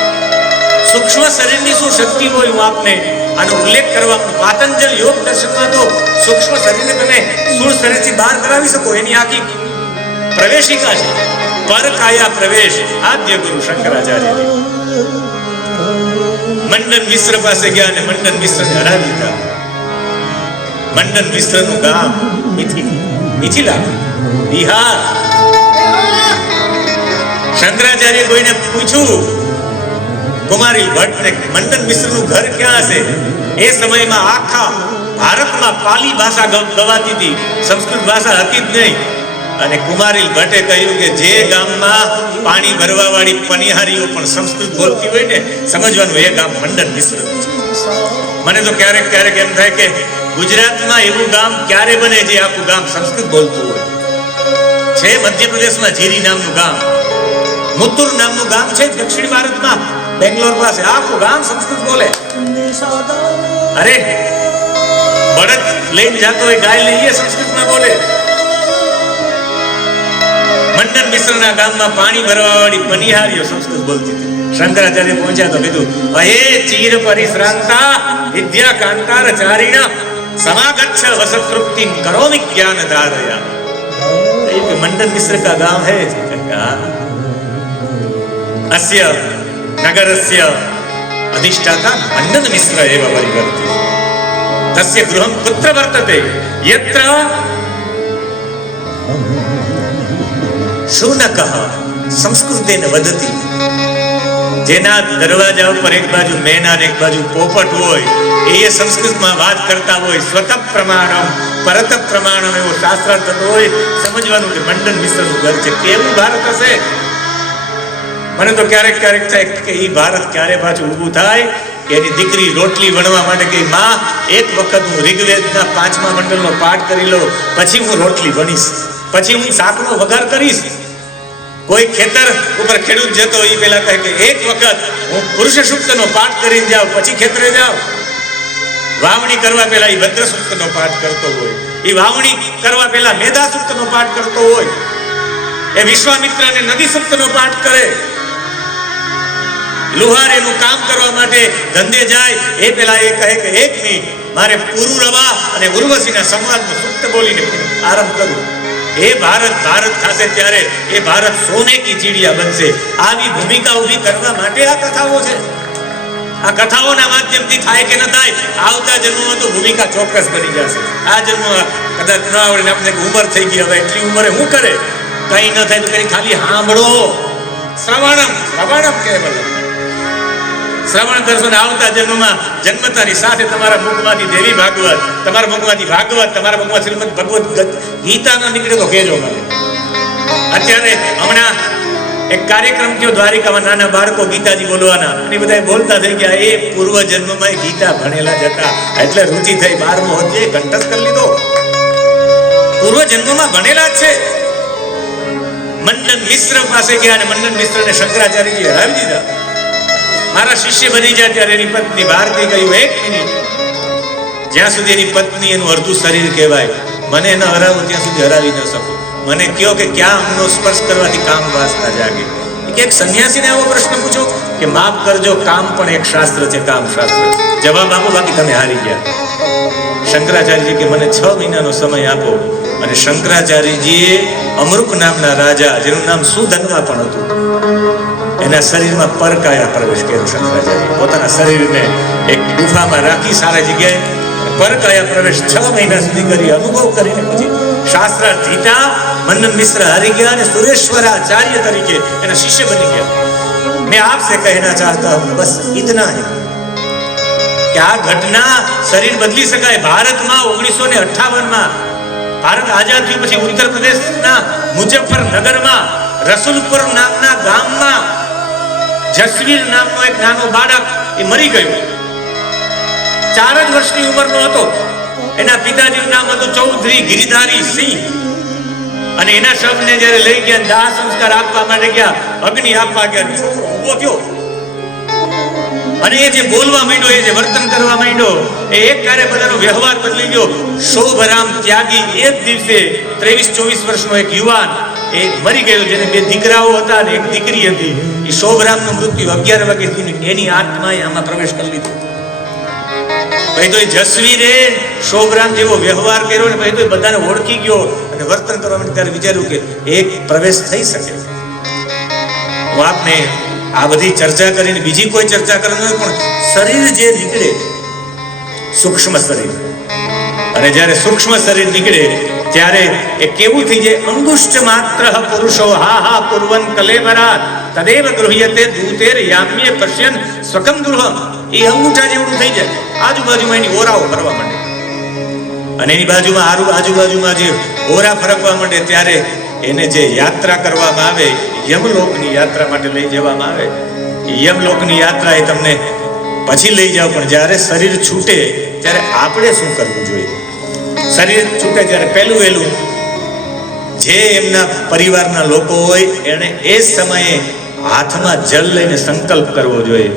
સૂક્ષ્મ શરીરની શું શક્તિ હોય, હું આપને આનો ઉલ્લેખ કરવા પાતંજલ યોગ દર્શનમાં તો સૂક્ષ્મ શરીરને તમે સ્થૂળ શરીરથી બહાર કરાવી શકો, એની આખી પ્રવેશિકા છે. પર કાયા પ્રવેશ આદ્ય ગુરુ શંકરાચાર્ય મંડન મિશ્ર પાસે ગયા અને મંડન મિશ્રને હરાવી દીધા. મંડન મિશ્રનું ગામ મિથિલા, બિહાર. શંકરાચાર્ય કોઈને પૂછ્યું કુમારી ભટ્ટને મંડન મિશ્રનું ઘર ક્યાં હશે? એ સમયમાં આખા ભારતમાં પાલી ભાષા ગવાતી હતી, સંસ્કૃત ભાષા હતી જ નહીં. અને કુમારી ભટ્ટે કહ્યું કે જે ગામમાં પાણી ભરવા વાળી પનિહારીઓ પણ સંસ્કૃત બોલતી હોય ને, સમજવાનું એ ગામ મંડન મિશ્ર છે. મને તો ક્યારેક ક્યારેક એમ થાય કે ગુજરાતમાં એવું ગામ ક્યારે બને જે આખું ગામ સંસ્કૃત બોલતું હોય. છે મધ્યપ્રદેશમાં જીરી નામનું ગામ, મુત્તુર નામનું ગામ છે દક્ષિણ ભારતમાં, બેંગ્લોર પાસે. આખું ગામ સંસ્કૃત બોલે. અરે બળદ લઈને જાતો હોય, ગાય લઈએ, સંસ્કૃતમાં બોલે. મંડન મિશ્રના ગામમાં પાણી ભરવા વાળી પનિહારીઓ સંસ્કૃત બોલતી હતી. શંકરાચાર્ય પહોંચ્યા તો કીધું, અહે ચીર પરિશ્રાંતા વિદ્યા કાંતાર ચારિણ समागच्छ वसतृप्तिं करोमि ज्ञान धारया. ये मंडन मिश्र का गांव है. अस्य नगरस्य अधिष्ठाता मंडन मिश्र एव परिवर्ति. तस्य गृहं कुत्र वर्तते? यत्र शुनकः संस्कृतेन वदति. જેના દરવાજા ઉપર એક બાજુ મેના ને એક બાજુ પોપટ હોય, એ સંસ્કૃતમાં વાત કરતા હોય. સ્વત પ્રમાણમ પરત પ્રમાણમ એવો શાસ્ત્રાર્થ થતો હોય. સમજવાનું કે મંડન મિશ્રનું ઘર છે. કેવું ભારત હશે? મને તો ક્યારેક ક્યારેક થાય કે એ ભારત ક્યારે પાછું ઊભું થાય કે એની દીકરી રોટલી વણવા માટે કે માં એક વખત હું ઋગ્વેદના 5મા મંડળનો પાઠ કરી લઉં, પછી હું રોટલી વણીશ, પછી હું શાકનો વઘાર કરીશ. કોઈ ખેતર ઉપર ખેડૂત જતો એ પેલા કહે કે એક વખત હું પુરુષ સૂક્તનો પાઠ કરીને જાઉં, પછી ખેતરે જાઉં. વાવણી કરવા પહેલા એ ભદ્ર સૂક્તનો પાઠ કરતો હોય, એ વાવણી કરવા પહેલા મેધા સૂક્તનો પાઠ કરતો હોય, એ વિશ્વામિત્ર અને નદી સૂક્તનો પાઠ કરે. લુહાર એનું કામ કરવા માટે ધંધે જાય એ પહેલા એ કહે કે એક મિનિટ મારે પુરુરવા અને ઉર્વશીના સંવાદનું સૂક્ત બોલીને આરંભ કરું. એ ભારત ભારત થશે ત્યારે એ ભારત સોને કી ચીડિયા બનશે. આવી ભૂમિકા ઊભી કરવા માટે આ કથાઓ છે. આ કથાઓના માધ્યમથી થાય કે ન થાય, આવતા જન્મમાં તો ભૂમિકા ચોક્કસ બની જશે. આ જન્મમાં કદાચ ન આવડે, આપણે ઉંમર થઈ ગઈ, હવે એટલી ઉંમરે શું કરે? કઈ ન થાય તો કઈ ખાલી સાંભળો. શ્રવણમ શ્રવણમ કેવલમ. શ્રવણ કરશો ને આવતા જન્મમાં જન્મતાની સાથે તમારા મુખમાંથી દેવી ભાગવત, તમારા મુખમાંથી ભાગવત, તમારા મુખમાં શ્રીમદ ભગવત ગીતા ન નીકળે તો કહેજો મને. અત્યારે હમણાં એક કાર્યક્રમ થયો દ્વારિકામાં, નાના બાળકો ગીતાજી બોલવાના, અને બધા બોલતા થઈ ગયા એ પૂર્વ જન્મમાં ગીતા ભણેલા જ હતા, એટલે રુચિ થઈ 12મો અધ્યાય કંઠસ્થ કરી લીધો. પૂર્વ જન્મમાં ભણેલા જ છે. મંડન મિશ્ર પાસે ગયા અને મંડન મિશ્રને શંકરાચાર્યજી હરાવી દીધા. મારા શિષ્ય બની જાય ત્યારે એની પત્ની ભારતી કહ્યું, એક મિનિટ, જ્યાં સુધી એની પત્ની એનું અડધું શરીર કહેવાય, મને ન હરાવો ત્યાં સુધી હરાવી ન શકો. મને કહો કે ક્યાં અંગનો સ્પર્શ કરવાથી કામ વાસના જાગે. કે એક સંન્યાસીને એવો પ્રશ્ન પૂછો કે માફ કરજો, કામ પણ એક શાસ્ત્ર છે, કામ શાસ્ત્ર. જવાબ આપો, બાકી તમે હારી ગયા. શંકરાચાર્યજી કે મને 6 મહિનાનો સમય આપો. અને શંકરાચાર્યજીએ અમૃક નામના રાજા, જેનું નામ સુધન્વા પણ હતું, એના શરીરમાં પરકાયા પ્રવેશ કર્યો. શંકરાચાર્ય પોતાના શરીરને એક ગુફામાં રાખી સારા જગ્યાએ પરકાયા પ્રવેશ 6 મહિના સુધી કરી, અનુભવ કરીને પછી શાસ્ત્રાર્થ જીતા મંડન મિશ્ર હારી ગયા અને સુરેશ્વરાચાર્ય તરીકે એના શિષ્ય બની ગયા. मैं आपसे कहना चाहता हूं बस इतना ही कि આ ઘટના શરીર બદલી શકાય. ભારતમાં 1958માં ભારત આઝાદ થયું પછી ઉત્તર પ્રદેશના મુઝફ્ફરનગરમાં રસુલપુર નામના ગામમાં જસવીર નામનો એક નાનો બાળક એ મરી ગયો. 4 જ વર્ષની ઉંમરનો હતો. એના પિતાજીનું નામ હતું ચૌધરી ગિરિધારી સિંહ. અને એના શબને જ્યારે લઈ ગયા દાહ સંસ્કાર આપવા માટે ગયા, અગ્નિ આપવા ગયા, છોકરો ઊભો થયો અને એ જે બોલવા માંડ્યો, એ જે વર્તન કરવા માંડ્યો, એ એક કારે બધાનો વ્યવહાર બદલી ગયો. શોભરામ ત્યાગી એ જ દિવસે 23-24 વર્ષનો એક યુવાન એ મરી ગયો, જેને 2 દીકરાઓ હતા અને એક દીકરી હતી. એ શોભરામનું મૃત્યુ 11 વાગે થયું. એની આત્માએ આમાં પ્રવેશ કરી લીધો. ભાઈ તો એ જસવીરે શોભરામ જેવો વ્યવહાર કર્યો ને ભાઈ તો બધાને ઓળખી ગયો અને વર્તન કરવા માટે ત્યારે વિચાર્યું કે એક પ્રવેશ થઈ શકે. હું આપને આ બધી ચર્ચા કરીને બીજી કોઈ ચર્ચા કરવાની પણ શરીર જે નીકળે, સૂક્ષ્મ શરીર, અને જ્યારે સૂક્ષ્મ શરીર નીકળે ત્યારે એ કેવું થઈ જાય? અંગુષ્ઠ માત્ર પુરુષો હા હા કુર્વન કલેવરા તદેવ ગૃહ્યતે દૂતેર યામ્યે પશ્યન સ્વકમ ગૃહમ. એ અંગૂઠા જેવડું થઈ જાય. આજુબાજુમાં એની ઓરાઓ ફરવા માંડે અને એની બાજુમાં આજુબાજુમાં જે ઓરા ફરકવા માંડે ત્યારે એને જે યાત્રા કરવામાં આવે, યમલોકની યાત્રા માટે લઈ જવામાં આવે. યમલોકની યાત્રા એ તમને પછી લઈ જાવ, પણ જ્યારે શરીર છૂટે ત્યારે આપણે શું કરવું જોઈએ? શરીર છૂટે ત્યારે પહેલું વહેલું જે એમના પરિવારના લોકો હોય એને એ સમયે હાથમાં જલ લઈને સંકલ્પ કરવો જોઈએ.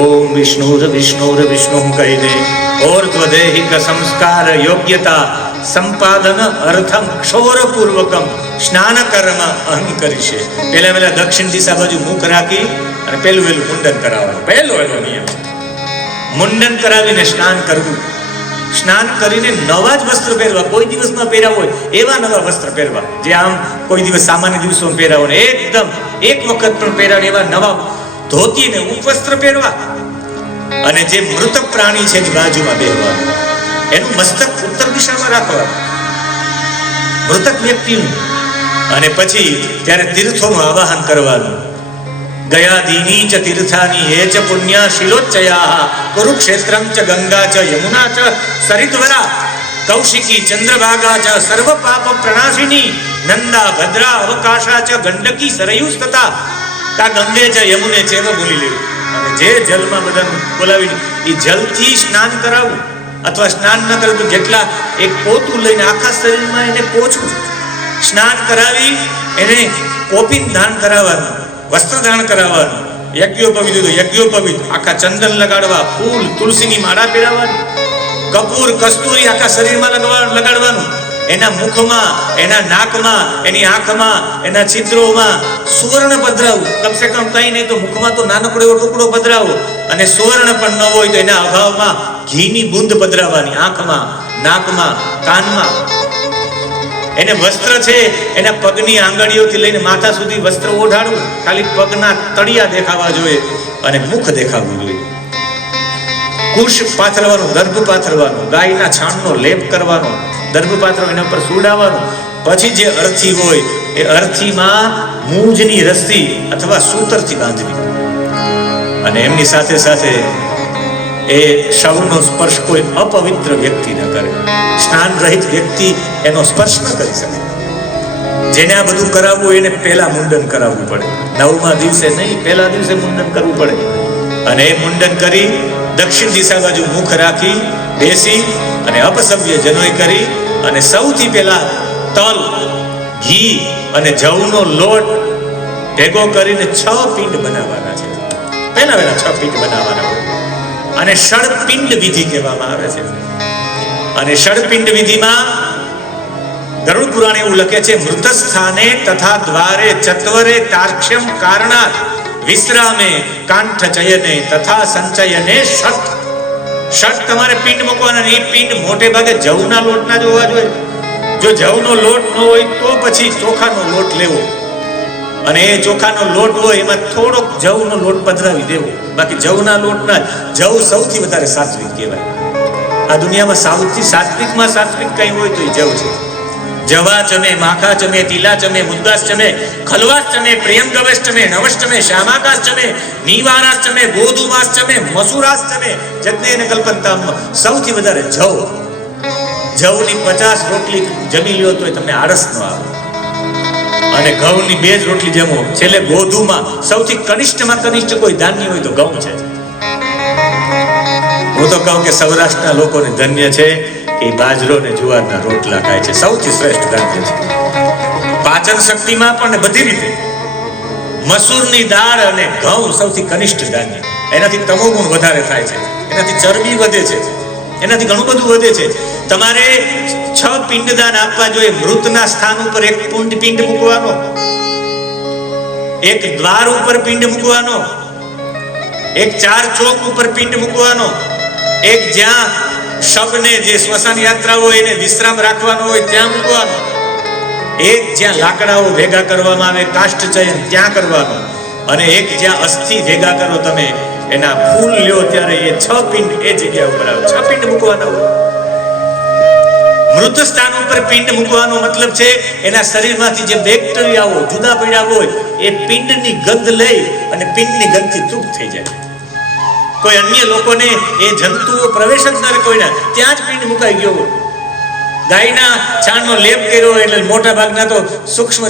ઓમ વિષ્ણુર વિષ્ણુર વિષ્ણુ કહીને ઓર્ધ્વદેહિક સંસ્કાર યોગ્યતા સંપાદન અર્થમ ક્ષોરપૂર્વકમ સ્નાન કર્મ અહં કરીશે. પહેલા દક્ષિણ દિશા બાજુ મુખ રાખી અને પહેલું વહેલું મુંડન કરાવવાનું. પહેલો એનો નિયમ છે. મુંડન કરાવીને સ્નાન કરવું. સ્નાન કરીને નવા જ વસ્ત્ર પહેરવા. કોઈ દિવસમાં પહેર્યા હોય એવા નવા વસ્ત્ર પહેરવા, જે આમ કોઈ દિવસ સામાન્ય દિવસોમાં પહેર્યા હોય એકદમ એક વખત પણ પહેર્યા એવા નવા ધોતી ને ઉપવસ્ત્ર પહેરવા. અને જે મૃત પ્રાણી છે એની બાજુમાં બેસવાનું. એનું મસ્તક ઉત્તર દિશામાં રાખવાનું, મૃતક વ્યક્તિનું. અને પછી ત્યારે તીર્થોનું આવાહન કરવાનું. ગયા દીની ચ તીર્થાની એ ચ પુણ્ય શિલોચ્ચયા કુરુક્ષેત્રમ ચ ગંગા ચ યમુના ચ સરિદ્વરા કૌશિકી ચંદ્રભાગા ચ સર્વ પાપ પ્રણાશિની નંદા ભદ્રા અવકાશા ચ ગંડકી સરયુસ તથા કા ગંગે ચ યમુને ચેવ બોલી લેવું. અને જે જલમાં બધાનું બોલાવીને એ જલથી સ્નાન કરાવવું, અથવા સ્નાન ન કરવું જેટલા એક પોતું લઈને આખા શરીરમાં એને પોછવું. સ્નાન કરાવી એને કોપીન દાન કરાવવાનું, વસ્ત્રદાન કરાવવાનું. યજ્ઞોપવિત તો યજ્ઞોપવિત, આખા ચંદન લગાડવા, ફૂલ તુલસીની માળા પહેરાવવાની, કપૂર કસ્તુરી આખા શરીરમાં લગાડવાનું. એના મુખમાં, એના નાકમાં, એની આંખમાં, એના ચિત્રોમાં સુવર્ણ પધરાવું. કમસે કમ કઈ નહીં તો મુખમાં તો નાનકડો એવો ટુકડો પધરાવો, અને સુવર્ણ પણ ન હોય તો એના અભાવમાં ઘીની બૂંદ પધરાવવાની આંખમાં, નાકમાં, કાનમાં. એને વસ્ત્ર છે એના પગની આંગળીઓથી લઈને માથા સુધી વસ્ત્ર ઓઢાડવું. ખાલી પગના તળિયા દેખાવા જોઈએ અને મુખ દેખાવું જોઈએ. કુશ પાથરવાનું, દર્ભ પાથરવાનું, ગાયના છાણનો લેપ કરવાનો, દર્ભ પાથરો એના પર સુડાવવાનું. પછી જે અર્થી હોય એ અર્થીમાં મૂંજની રસ્સી અથવા સૂતરથી બાંધવી. અને એમની સાથે સાથે એ શવનો સ્પર્શ કોઈ અપવિત્ર વ્યક્તિ ન કરે. સ્નાન રહિત વ્યક્તિ એનો સ્પર્શ ન કરી શકે. જેને આ બધું કરાવવું એને પહેલા મુંડન કરાવવું પડે. 9મા દિવસે નહીં, પહેલા દિવસે મુંડન કરવું પડે. અને એ મુંડન કરી દક્ષિણ દિશા બાજુ મુખ રાખી બેસી અને અપસવ્ય જનોય કરી અને સૌથી પહેલા તલ, ઘી અને જવનો લોટ ભેગો કરીને 6 પિંડ બનાવવાના છે. પહેલા 6 પિંડ બનાવવાના હોય. અને ષડપિંડ વિધિ કહેવામાં આવે છે. અને ષડપિંડ વિધિમાં ગરુડ પુરાણ એવું લખે છે, મૃત સ્થાને તથા દ્વારે ચત્વરે તાર્ક્ષ્યમ કારણાત વિશ્રામે કાંઠ ચયને તથા સંચયને ષટ. ષટ તમારે પિંડ મૂકવાના. એ પિંડ મોટે ભાગે જવના લોટના જ હોવા જોઈએ. જો જવનો લોટ ન હોય તો પછી ચોખાનો લોટ લેવો, અને એ ચોખાનો લોટ હોય એમાં થોડોક જવનો લોટ પધરાવી દેવો. બાકી જવના લોટના જવ સૌથી વધારે સાત્વિક કહેવાય. આ દુનિયામાં સૌથી સાત્વિકમાં સાત્વિક કઈ હોય તો એ જવ છે. જવા ચમે, માખા ચમે, તીલા ચમે, મુદ્દાસ ચમે, ખલવાસ ચમે, પ્રિયંગવેશ ચમે, નવશ ચમે, શ્યામાકાશ ચમે, નીવારાસ ચમે, ગોધુમાસ ચમે, મસુરાસ ચમે. જતને એને કલ્પંતામાં સૌથી વધારે જવ. જવની 50 રોટલી જમી લ્યો તો તમને આળસ ન આવે. અને ઘઉંની 2 જ રોટલી જમો. છેલ્લે ગોધુમાં સૌથી કનિષ્ઠમાં કનિષ્ઠ કોઈ ધાન્ય હોય તો ઘઉં છે. હું તો કહું કે સૌરાષ્ટ્રના લોકોને ધન્ય છે એ બાજરો ને જુવારના રોટલા ખાય છે. સૌથી શ્રેષ્ઠ ધાન્ય છે. પાચન શક્તિમાં પણ ને બધી રીતે. મસૂરની દાળ અને ઘઉં સૌથી કનિષ્ઠ ધાન્ય. એનાથી તમોગુણ વધારે થાય છે, એનાથી ચરબી વધે છે, એનાથી ઘણું બધું વધે છે. તમારે 6 પિંડદાન આપવા જોઈએ. મૃતના સ્થાન ઉપર એક પિંડ મૂકવાનો, એક દ્વાર ઉપર પિંડ મૂકવાનો, એક 4 ચોક ઉપર પિંડ મૂકવાનો, એક જ્યાં શબને જે સ્મશાન યાત્રા હોય એને વિશ્રામ રાખવાનો હોય ત્યાં મૂકવાનો, એક જ્યાં લાકડાઓ ભેગા કરવામાં આવે કાષ્ઠ ચયન ત્યાં કરવાનો, અને એક જ્યાં અસ્થિ ભેગા કરો તમે એના ફૂલ લ્યો ત્યારે એ 6 પિંડ એ જગ્યા ઉપર આવે. 6 પિંડ મૂકવાના હોય. મૃત સ્થાન ઉપર પિંડ મૂકવાનો મતલબ છે એના શરીરમાંથી જે બેક્ટેરિયાઓ જુદા પડ્યા હોય એ પિંડની ગંધ લઈ અને પિંડની ગંધથી તૃપ્ત થઈ જાય. કોઈ અન્ય લોકોને એ જંતુઓ પ્રવેશ જ ન કરે કોઈના, ત્યાં જ પિંડ મુકાઈ ગયો હોય. ગાયના છાણનો લેપ કર્યો એટલે મોટા ભાગના તો સૂક્ષ્મ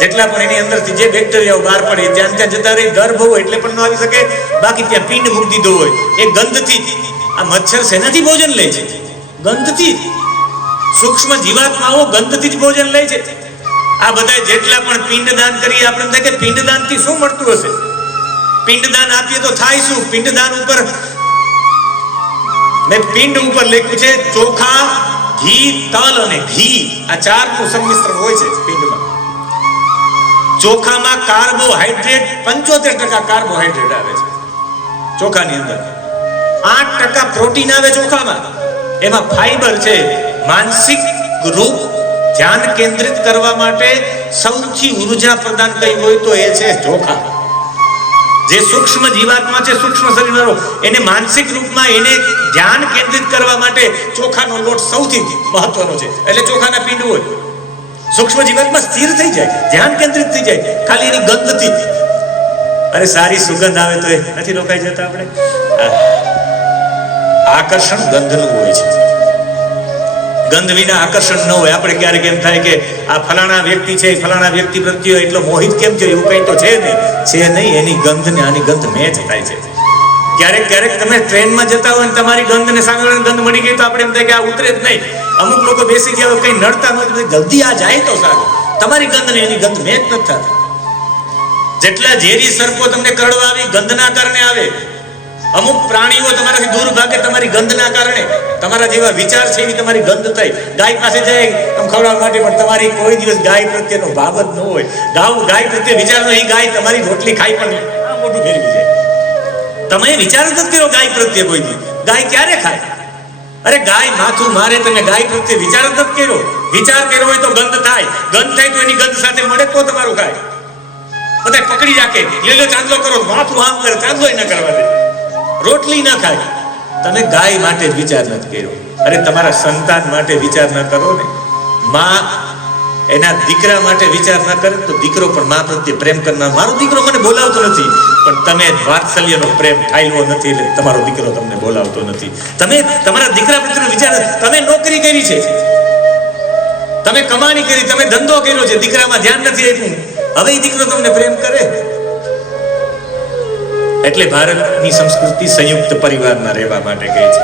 જેટલા પણ એની અંદરથી જે બેક્ટેરિયાઓ બહાર પડે ત્યાં જતા રહી. ગર્ભ હોય એટલે પણ ન આવી શકે, બાકી ત્યાં પિંડ મૂકી દીધો હોય એ ગંધથી. આ મચ્છર શેનાથી ભોજન લે છે? ગંધથી. સૂક્ષ્મ જીવાત્માઓ ગંધથી જ ભોજન લે છે. આ બધા જેટલા પણ પિંડદાન કરીએ આપણે થાય કે પિંડદાનથી શું મળતું હશે? પિંડદાન આપીએ તો થાય શું? પિંડદાન ઉપર મેં પિંડ ઉપર લખ્યું છે ચોખા, ઘી, તલ અને ઘી. આ 4નું સંમિશ્રણ હોય છે પિંડમાં. ચોખામાં કાર્બોહાઈડ્રેટ 75% કાર્બોહાઈડ્રેટ આવે છે ચોખાની અંદર. 8% પ્રોટીન આવે ચોખામાં. એમાં ફાઈબર છે. માનસિક રૂપ ધ્યાન કેન્દ્રિત કરવા માટે સૌથી ઉર્જા પ્રદાન કરી હોય તો એ છે ચોખા. જે સૂક્ષ્મ જીવાત્મા છે, સૂક્ષ્મ શરીરવાળો, એને માનસિક રૂપમાં એને ધ્યાન કેન્દ્રિત કરવા માટે ચોખાનો લોટ સૌથી મહત્વનો છે. એટલે ચોખાના પિંડ હોય. સૂક્ષ્મ જીવાત્મા સ્થિર થઈ જાય, ધ્યાન કેન્દ્રિત થઈ જાય ખાલી એની ગંધથી. અરે સારી સુગંધ આવે તો એ નથી રોકાઈ જતા આપણે. આકર્ષણ ગંધનું હોય છે. ગંધ વિના આકર્ષણ ન હોય. આપણે ક્યારેક એમ થાય કે આ ફલાણા વ્યક્તિ છે, ફલાણા વ્યક્તિ પ્રત્યે એટલો મોહિત કેમ છે? એવું કંઈ તો છે નહીં. એની ગંધ ને આની ગંધ મેચ થાય છે. ક્યારેક તમે ટ્રેનમાં જતા હોય ને તમારી ગંધ ને સામેવાળાની ગંધ મળી ગઈ તો આપણે એમ થાય કે આ ઉતરે જ નહીં. અમુક લોકો બેસી ગયા હોય કંઈ નડતા નથી, જલ્દી આ જાય તો સારું. તમારી ગંધ ને એની ગંધ મેચ નથી થતી. જેટલા ઝેરી સર્પો તમને કરડવા આવી ગંધના કારણે આવે. અમુક પ્રાણીઓ તમારાથી દૂર ભાગે તમારી ગંધના કારણે. તમારા જેવા વિચાર છે એવી તમારી ગંધ થઈ. ગાય પાસે જાય આમ ખવડાવવા માટે, પણ તમારી કોઈ દિવસ ગાય પ્રત્યેનો ભાવ જ ન હોય. ગાય પ્રત્યે વિચાર નહીં. ગાય તમારી રોટલી ખાઈ પણ આ મોઢું ફેરવી જાય. તમે વિચાર જ નથી કર્યો ગાય પ્રત્યે કોઈ દી. ગાય ક્યારે ખાય? અરે ગાય માથું મારે, તમે ગાય પ્રત્યે વિચાર જ નથી કર્યો. વિચાર કર્યો હોય તો ગંધ થાય. ગંધ થાય તો એની ગંધ સાથે મળે તો તમારું ખાય. બધા પકડી રાખે, લીલો ચાંદલો કરો, માથું આમ કરે, ચાંદલો ન કરવા દે, રોટલી ન ખાય. તમે ગાય માટે જ વિચાર નથી કર્યો. અરે તમારા સંતાન માટે વિચાર ન કરો ને. માં એના દીકરા માટે વિચાર ન કરે તો દીકરો પણ માં પ્રત્યે પ્રેમ કરનાર. મારો દીકરો મને બોલાવતો નથી, પણ તમે વાત્સલ્યનો પ્રેમ ઠાલવો નથી એટલે તમારો દીકરો તમને બોલાવતો નથી. તમે તમારા દીકરા પ્રત્યેનો વિચાર, તમે નોકરી કરી છે, તમે કમાણી કરી, તમે ધંધો કર્યો છે, દીકરામાં ધ્યાન નથી આપ્યું, હવે એ દીકરો તમને પ્રેમ કરે. એટલે ભારતની સંસ્કૃતિ સંયુક્ત પરિવારમાં રહેવા માટે કહે છે.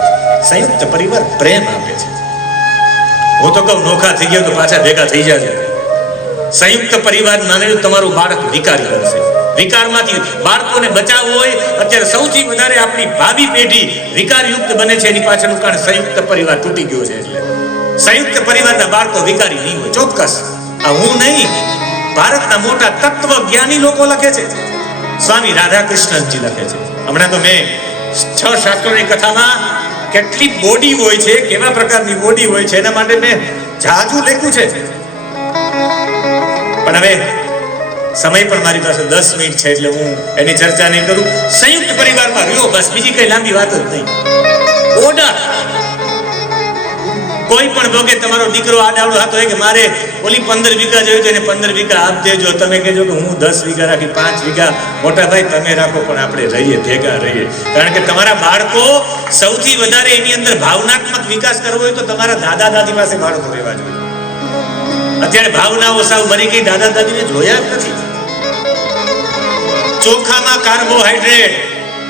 સંયુક્ત પરિવાર પ્રેમ આપે છે. હું તો કહું નોખા થઈ ગયા તો પાછા ભેગા થઈ જાય. સંયુક્ત પરિવાર નાને તમારું બાળક વિકારી બનશે. વિકારમાંથી બાળકોને બચાવવું હોય, અત્યારે સૌથી વધારે આપણી ભાવિ પેઢી વિકારયુક્ત બને છે. એની પાછળનું કારણ સંયુક્ત પરિવાર તૂટી ગયો છે. એટલે સંયુક્ત પરિવારના બાળકો વિકારી નહીં હોય, ચોક્કસ. આ હું નહીં, ભારતના મોટા તત્વ જ્ઞાની લોકો લખે છે. સ્વામી રાધાકૃષ્ણજી લખે છે. હમણાં તો મેં 6 શાસ્ત્રોની કથામાં કેટલી બોડી હોય છે, કેવા પ્રકારની બોડી હોય છે, એના માટે મેં જાજુ લખ્યું છે. પણ હવે સમય પણ મારી પાસે 10 મિનિટ છે એટલે હું એની ચર્ચા નહીં કરું. સંયુક્ત પરિવારમાં રહ્યો, બસ, બીજી કઈ લાંબી વાત જ નહીં. ઓર્ડર. કોઈ પણ ભોગે તમારો દીકરો આડાવડો હાથ હોય કે મારે ઓલી 15 વીઘા જોઈ તો એને 15 વીઘા આપ દેજો. તમે કહેજો કે હું 10 વીઘા રાખી, 5 વીઘા મોટા ભાઈ તમે રાખો, પણ આપણે રહીએ, ભેગા રહીએ. કારણ કે તમારા બાળકો સૌથી વધારે એની અંદર ભાવનાત્મક વિકાસ કરવો હોય તો તમારા દાદા દાદી પાસે બાળકો રહેવા જોઈએ. અત્યારે ભાવનાઓ સાવ મરી ગઈ, દાદા દાદીને જોયા જ નથી. ચોખામાં કાર્બોહાઈડ્રેટ,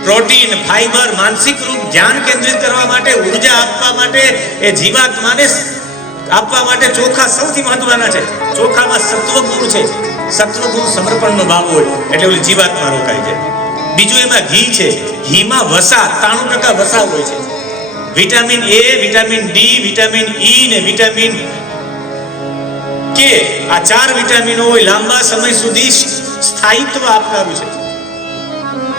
પ્રોટીન, ફાઈબર, માનસિક રૂપ ધ્યાન કેન્દ્રિત કરવા માટે, ઉર્જા આપવા માટે, એ જીવાત્માને આપવા માટે ચોખા સૌથી મહત્વના છે. ચોખામાં સત્વગુણ છે. સત્વગુણ સમર્પણનો ભાવ હોય એટલે ઓલી જીવાત્મા રોકાય છે. બીજું એમાં ઘી છે. ઘીમાં વસા 93% વસા હોય છે. Vitamin A, vitamin D, vitamin E ને વિટામિન કે, આ 4 વિટામિનો હોય, લાંબા સમય સુધી સ્થાયિત્વ આપનારું છે.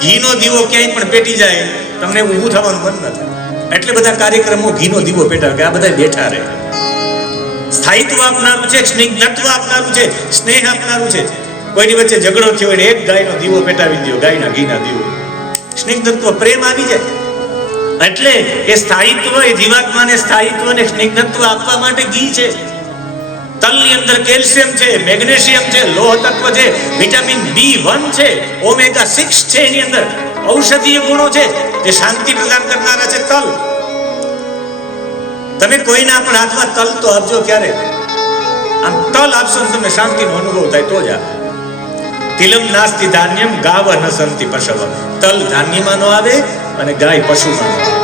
ઘીનો દીવો ક્યાંય પણ પેટી જાય તમને ઊભું થવાનું મન ન થાય. એટલે બધા કાર્યક્રમો ઘીનો દીવો પેટાવે કે આ બધા બેઠા રહે. સ્થાયિત્વ આપનારું છે, સ્નિગ્ધત્વ આપનારું છે, સ્નેહ આપનારું છે. કોઈની વચ્ચે ઝઘડો થયો એટલે એક ગાયનો દીવો પેટાવી દો, ગાયના ઘીના દીવો, સ્નિગ્ધત્વ, પ્રેમ આવી જાય. એટલે એ સ્થાયિત્વ, એ જીવાત્માને સ્થાયિત્વ અને સ્નિગ્ધત્વ આપવા માટે ઘી છે. તલની અંદર કેલ્શિયમ છે, મેગ્નેશિયમ છે, લોહ તત્વ છે, વિટામિન B1 છે, ઓમેગા 6 છે, એની અંદર ઔષધીય ગુણો છે જે શાંતિ પ્રદાન કરનારા છે. તલ, તમે કોઈના પણ હાથમાં તલ તો આપજો. ક્યારે આમ તલ આપશો ને તમને શાંતિનો અનુભવ થાય તો જ. તિલમ નાસ્તિ ધાન્યમ ગાવ ન સંતિ પશવ. તલ ધાન્યમાં નો આવે અને ગાય પશુમાં નો આવે.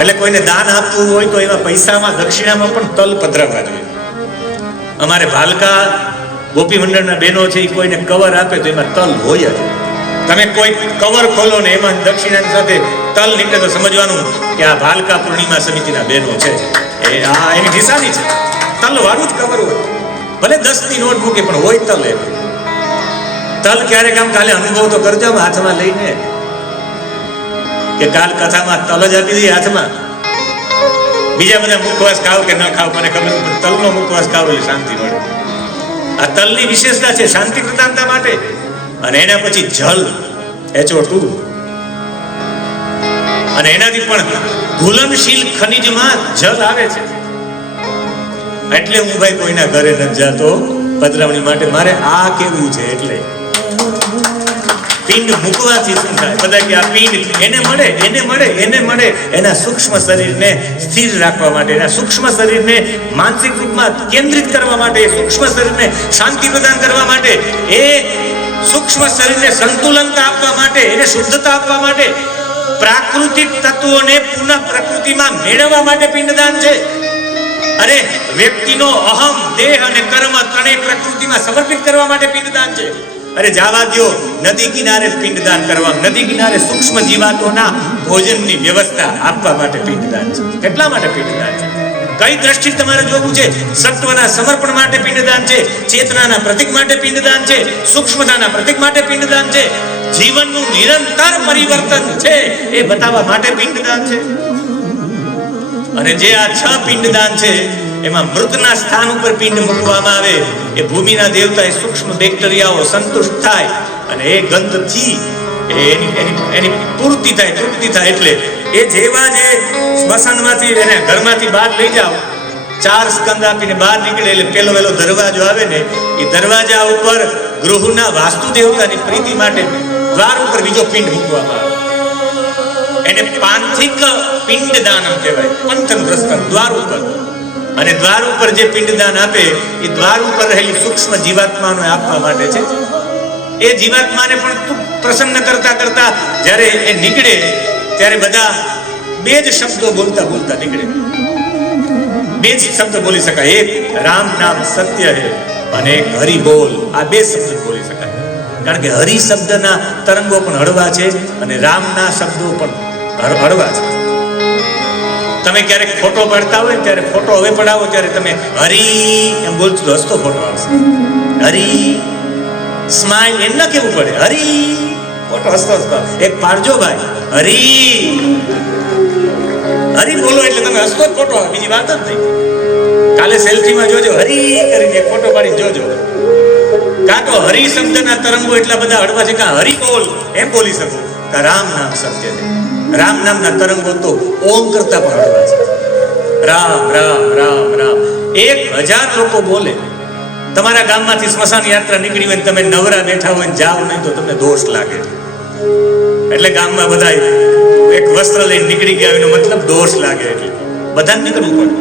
એટલે કોઈને દાન આપવું હોય તો એમાં પૈસામાં, દક્ષિણામાં પણ તલ પધરાવવા જોઈએ. અમારે ભાલકા ગોપી મંડળના બહેનો છે, એ કોઈને કવર આપે તો એમાં તલ હોય જ. તમે કોઈ કવર ખોલો ને એમાં દક્ષિણાની સાથે તલ નીકળે તો સમજવાનું કે આ ભાલકા પૂર્ણિમા સમિતિના બહેનો છે. એ આ એની નિશાની છે. તલ વાળું જ કવર હોય, ભલે 10ની નોટ મૂકે પણ હોય તલ. એ તલ ક્યારેક આમ કાલે અનુભવ તો કરજો હાથમાં લઈને, કે કાલ કથામાં તલ જ આપી દઈએ હાથમાં. બીજા બધા મુખવાસ ખાવ કે ન ખાવ મને ખબર, પણ તલનો મુખવાસ ખાવ એટલે શાંતિ મળે. આ તલની વિશેષતા છે શાંતિ પ્રદાનતા માટે. અને એના પછી જલ, HO2, અને એનાથી પણ ઘુલનશીલ ખનિજમાં જલ આવે છે. એટલે હું ભાઈ કોઈના ઘરે નથી જાતો પધરાવણી માટે, મારે આ કેવું છે. એટલે પિંડ મૂકવાથી શું થાય? બધા કે આ પિંડ એને મળે એના સૂક્ષ્મ શરીરને સ્થિર રાખવા માટે, એના સૂક્ષ્મ શરીરને માનસિક રૂપમાં કેન્દ્રિત કરવા માટે, સૂક્ષ્મ શરીરને શાંતિ પ્રદાન કરવા માટે, એ સૂક્ષ્મ શરીરને સંતુલનતા આપવા માટે, એને શુદ્ધતા આપવા માટે, પ્રાકૃતિક તત્વોને પુનઃ પ્રકૃતિમાં મેળવવા માટે પિંડદાન છે. અરે વ્યક્તિનો અહમ, દેહ અને કર્મ ત્રણેય પ્રકૃતિમાં સમર્પિત કરવા માટે પિંડદાન છે. અરે જાવા દો, નદી કિનારે પિંડદાન કરવા, નદી કિનારે સૂક્ષ્મ જીવાતોના ભોજનની વ્યવસ્થા આપવા માટે પિંડદાન છે. કેટલા માટે પિંડદાન છે? કઈ દ્રષ્ટિ તમારે જોવું છે? સત્વના સમર્પણ માટે પિંડદાન છે, ચેતનાના પ્રતીક માટે પિંડદાન છે, સૂક્ષ્મતાના પ્રતીક માટે પિંડદાન છે, જીવનનું નિરંતર પરિવર્તન છે એ બતાવવા માટે પિંડદાન છે. અને જે આ 6 પિંડદાન છે એમાં મૃતના સ્થાન ઉપર પિંડ મૂકવામાં આવે, એ ભૂમિના દેવતા, એ સૂક્ષ્મ બેક્ટેરિયાઓ સંતુષ્ટ થાય અને એ ગંધથી એની પૂર્તિ થાય, તૃપ્તિ થાય. એટલે એ જેવા જે સ્મશાનમાંથી એને ઘરમાંથી બહાર લઈ જાઓ, 4 સ્કંદ આપીને બહાર નીકળે એટલે પેલો વેલો દરવાજો આવે ને, એ દરવાજા ઉપર ગૃહના વાસ્તુ દેવતાની પ્રીતિ માટે દ્વાર ઉપર બીજો પિંડ મૂકવામાં આવે. એને પાંથિક પિંડદાનમ કહેવાય. પંથન રસ્તા દ્વાર ઉપર, અને દ્વાર ઉપર જે પિંડદાન આપે એ દ્વાર ઉપર રહેલી સૂક્ષ્મ જીવાત્માને આપવા માટે છે. એ જીવાત્માને પણ પ્રસન્ન કરતા કરતા જ્યારે એ નીકળે ત્યારે બધા 2 જ શબ્દો બોલતા નીકળે. 2 જ શબ્દ બોલી શકાય. એક રામ નામ સત્ય હે અને એક હરિ બોલ. આ 2 શબ્દ બોલી શકાય. કારણ કે હરિ શબ્દના તરંગો પણ હળવા છે અને રામના શબ્દો પણ હળવા છે. તમે ક્યારેક ફોટો પાડતા હોય ત્યારે ફોટો હવે પડાવો ત્યારે તમે હરી એમ બોલશો તો હસતો ફોટો આવશે. હરી સ્માઈલ એમ ના કેવું પડે, હરી ફોટો હસતો એક પાડજો ભાઈ. હરી બોલો એટલે તમે હસતો જ ફોટો આવે, બીજી વાત જ નહીં. કાલે સેલ્ફીમાં જોજો, હરી કરીને ફોટો પાડીને જોજો. કાં તો હરી શબ્દના તરંગો એટલા બધા હળવા છે કે હરી બોલ એમ બોલી શકો કે રામ નામ સત્ય છે. રામ નામના તરંગો તો ઓમ કરતા પણ હળવા છે. રામ રામ રામ રામ 1000 લોકો બોલે. તમારા ગામમાંથી સ્મશાન યાત્રા નીકળી હોય, તમે નવરા બેઠા હોય જાવ નહીં તો તમને દોષ લાગે. એટલે ગામમાં બધા એક વસ્ત્ર લઈને નીકળી ગયા એનો મતલબ દોષ લાગે. એટલે બધાને નીકળવું પડે.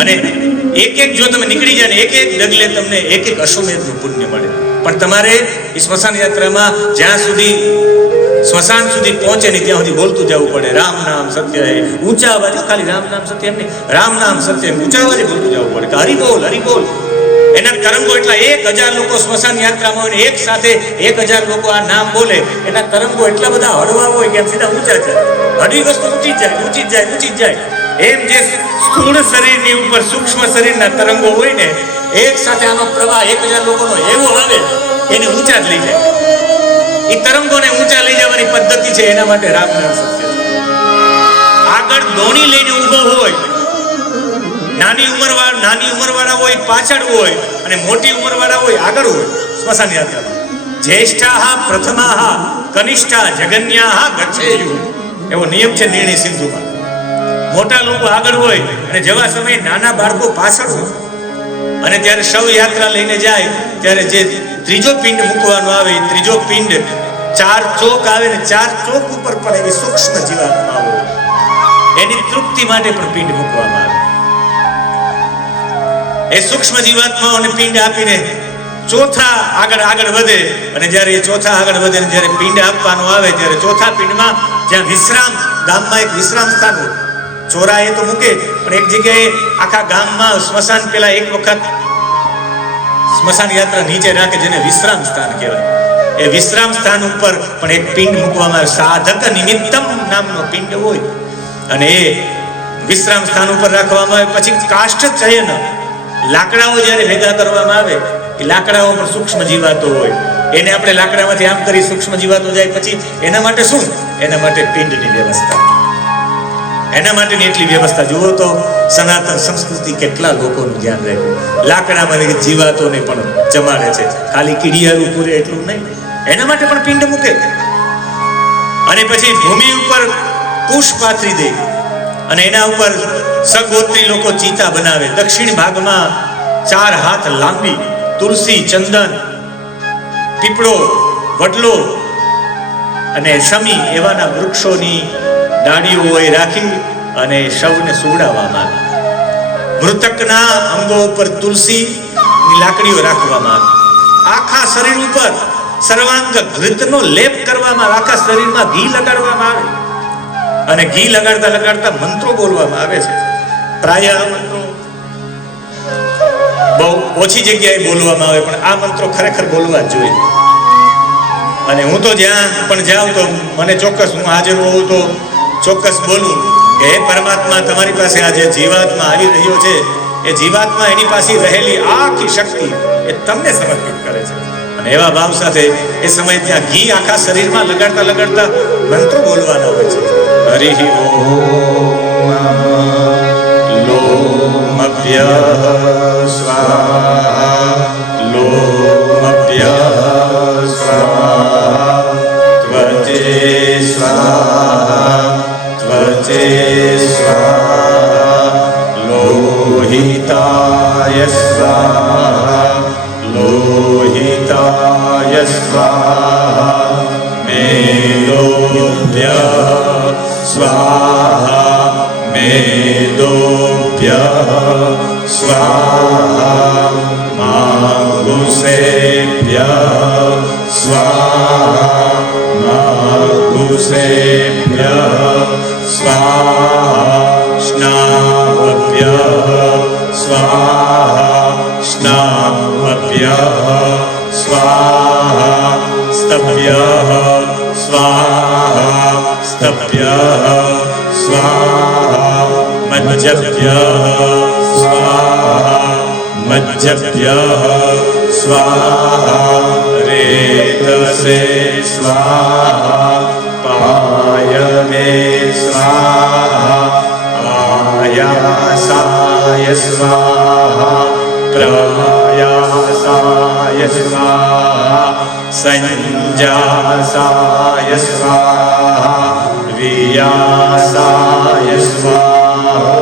અને એક જો તમે નીકળી જાય ને એક ડગલે તમને એક અશ્વમેધનું પુણ્ય મળે. પણ તમારે સ્મશાન યાત્રામાં જ્યાં સુધી સ્મશાન સુધી પહોંચે નહીં ત્યાં સુધી બોલતું જવું પડે, રામ નામ સત્ય હે. ઊંચા અવાજે, ખાલી રામ નામ સત્ય એમ નહીં, રામ નામ સત્ય એમ ઊંચા અવાજે બોલતું જવું પડે કે હરિ બોલ હરિ બોલ. એના તરંગો એટલા 1000 લોકો સ્મશાન યાત્રામાં હોય ને એક સાથે 1000 લોકો આ નામ બોલે, એના તરંગો એટલા બધા હળવા હોય કે આમ સીધા ઊંચા જાય, હળવી વસ્તુ ઊંચી જાય ઊંચી જાય ઊંચી જાય. એમ જે સ્થૂળ શરીરની ઉપર સૂક્ષ્મ શરીરના તરંગો હોય ને, એક સાથે આનો પ્રવાહ 1000 લોકોનો એવો આવે એને ઊંચા જ લઈ જાય. એ તરંગોને ઊંચા લઈ જવાની પદ્ધતિ છે, એના માટે રામ નામ સત્ય છે. આગળ દોણી લઈને ઊભો હોય, નાની ઉંમરવાળા હોય પાછળ હોય અને મોટી ઉંમરવાળા હોય આગળ હોય. સ્મશાન યાત્રામાં જ્યેષ્ઠાઃ પ્રથમાઃ કનિષ્ઠા જગન્યાઃ ગચ્છેયુઃ એવો નિયમ છે નિર્ણય સિંધુમાં. મોટા લોકો આગળ હોય અને જેવા સમયે નાના બાળકો પાછળ હોય અને ત્યારે શવ યાત્રા લઈને જાય ત્યારે જે ત્રીજો પિંડ મૂકવાનો આવે, ત્રીજો પિંડ 4 ચોક આવે ને 4 ચોક ઉપર પણ એવી સૂક્ષ્મ જીવાત્મા હોય, એની તૃપ્તિ માટે પણ પિંડ મૂકવામાં આવે. એ સૂક્ષ્મ જીવાત્માઓને પિંડ આપીને ચોથા આગળ વધે અને જ્યારે એ ચોથા આગળ વધે ને જ્યારે પિંડ આપવાનો આવે ત્યારે ચોથા પિંડમાં જ્યાં વિશ્રામ, ગામમાં એક વિશ્રામ સ્થાન હોય, ચોરા એ તો મૂકે પણ એક જગ્યાએ આખા ગામમાં સ્મશાન પેલા એક વખત સ્મશાન યાત્રા નીચે રાખે જેને વિશ્રામ સ્થાન કહેવાય. એ વિશ્રામ સ્થાન ઉપર પણ એક પિંડ મૂકવામાં આવે, સાધક નિમિત્તમ નામનો પિંડ હોય અને એ વિશ્રામ સ્થાન ઉપર રાખવામાં આવે. પછી કાષ્ઠ ચયન, લાકડાઓ જ્યારે ભેગા કરવામાં આવે એ લાકડાઓ પર સૂક્ષ્મ જીવાતો હોય, એને આપણે લાકડામાંથી આમ કરી સૂક્ષ્મ જીવાતો જાય પછી એના માટે શું? એના માટે પિંડની વ્યવસ્થા, એના માટેની એટલી વ્યવસ્થા. જુઓ તો સનાતન સંસ્કૃતિ કેટલા લોકોનું ધ્યાન રાખ્યું. લાકડામાં જીવાતોને પણ જમાડે છે, ખાલી કીડિયારું પૂરે એટલું નહીં, એના માટે પણ પિંડ મૂકે. અને પછી ભૂમિ ઉપર કુશ પાથરી દે અને એના ઉપર સગોત્રી લોકો ચિતા બનાવે. દક્ષિણ ભાગમાં 4 હાથ લાંબી તુલસી, ચંદન, પીપળો, વડલો અને શમી એવાના વૃક્ષોની ડાળીઓ એ રાખી અને શવને સુવડાવવામાં આવે. મૃતકના અંગો ઉપર તુલસીની લાકડીઓ રાખવામાં આવે. આખા શરીર ઉપર સર્વાંગ ઘૃતનો લેપ કરવામાં આવે, આખા શરીરમાં ઘી લગાડવામાં આવે અને ઘી લગાડતા મંત્રો બોલવામાં આવે છે. પ્રાય આ મંત્રો બહુ ઓછી જગ્યાએ બોલવામાં આવે પણ આ મંત્રો ખરેખર બોલવા જ જોઈએ. અને હું તો જ્યાં પણ જાઉં તો મને ચોક્કસ, હું હાજર હોઉં તો ચોક્કસ બોલું કે હે પરમાત્મા, તમારી પાસે આ જે જીવાત્મા આવી રહ્યો છે એ જીવાત્મા એની પાસે રહેલી આખી શક્તિ એ તમને સમર્પિત કરે છે. અને એવા ભાવ સાથે એ સમયે ત્યાં ઘી આખા શરીરમાં લગાડતા મંત્રો બોલવાના હોય છે. હરિ ઓમ લોમભ્ય સ્વાહા લોમભ્ય સ્વાહા ત્વચે સ્વાહા ત્વચે સ્વાહા લોહિતાય સ્વાહા લોહિતાય સ્વાહા મેદોભ્ય સ્વાહા મેદોભ્ય સ્વાહા માગુસેભ્ય સ્વાહા માગુસેભ્ય સ્વાહા સ્નાભ્ય સ્વાહા સ્નાભ્ય સ્વાહા સ્તભ્ય સ્વાહા સ્તભ્ય સ્વાહા મજ્જભ્ય સ્વાહા મજ્જભ્ય સ્વાહા રેતસે સ્વાહા પાયમે સ્વાહા આયાસાય સ્વાહા પ્રયાસાય સ્વાહા સંજાસાય સ્વાહા વિયાસાય સ્વાહા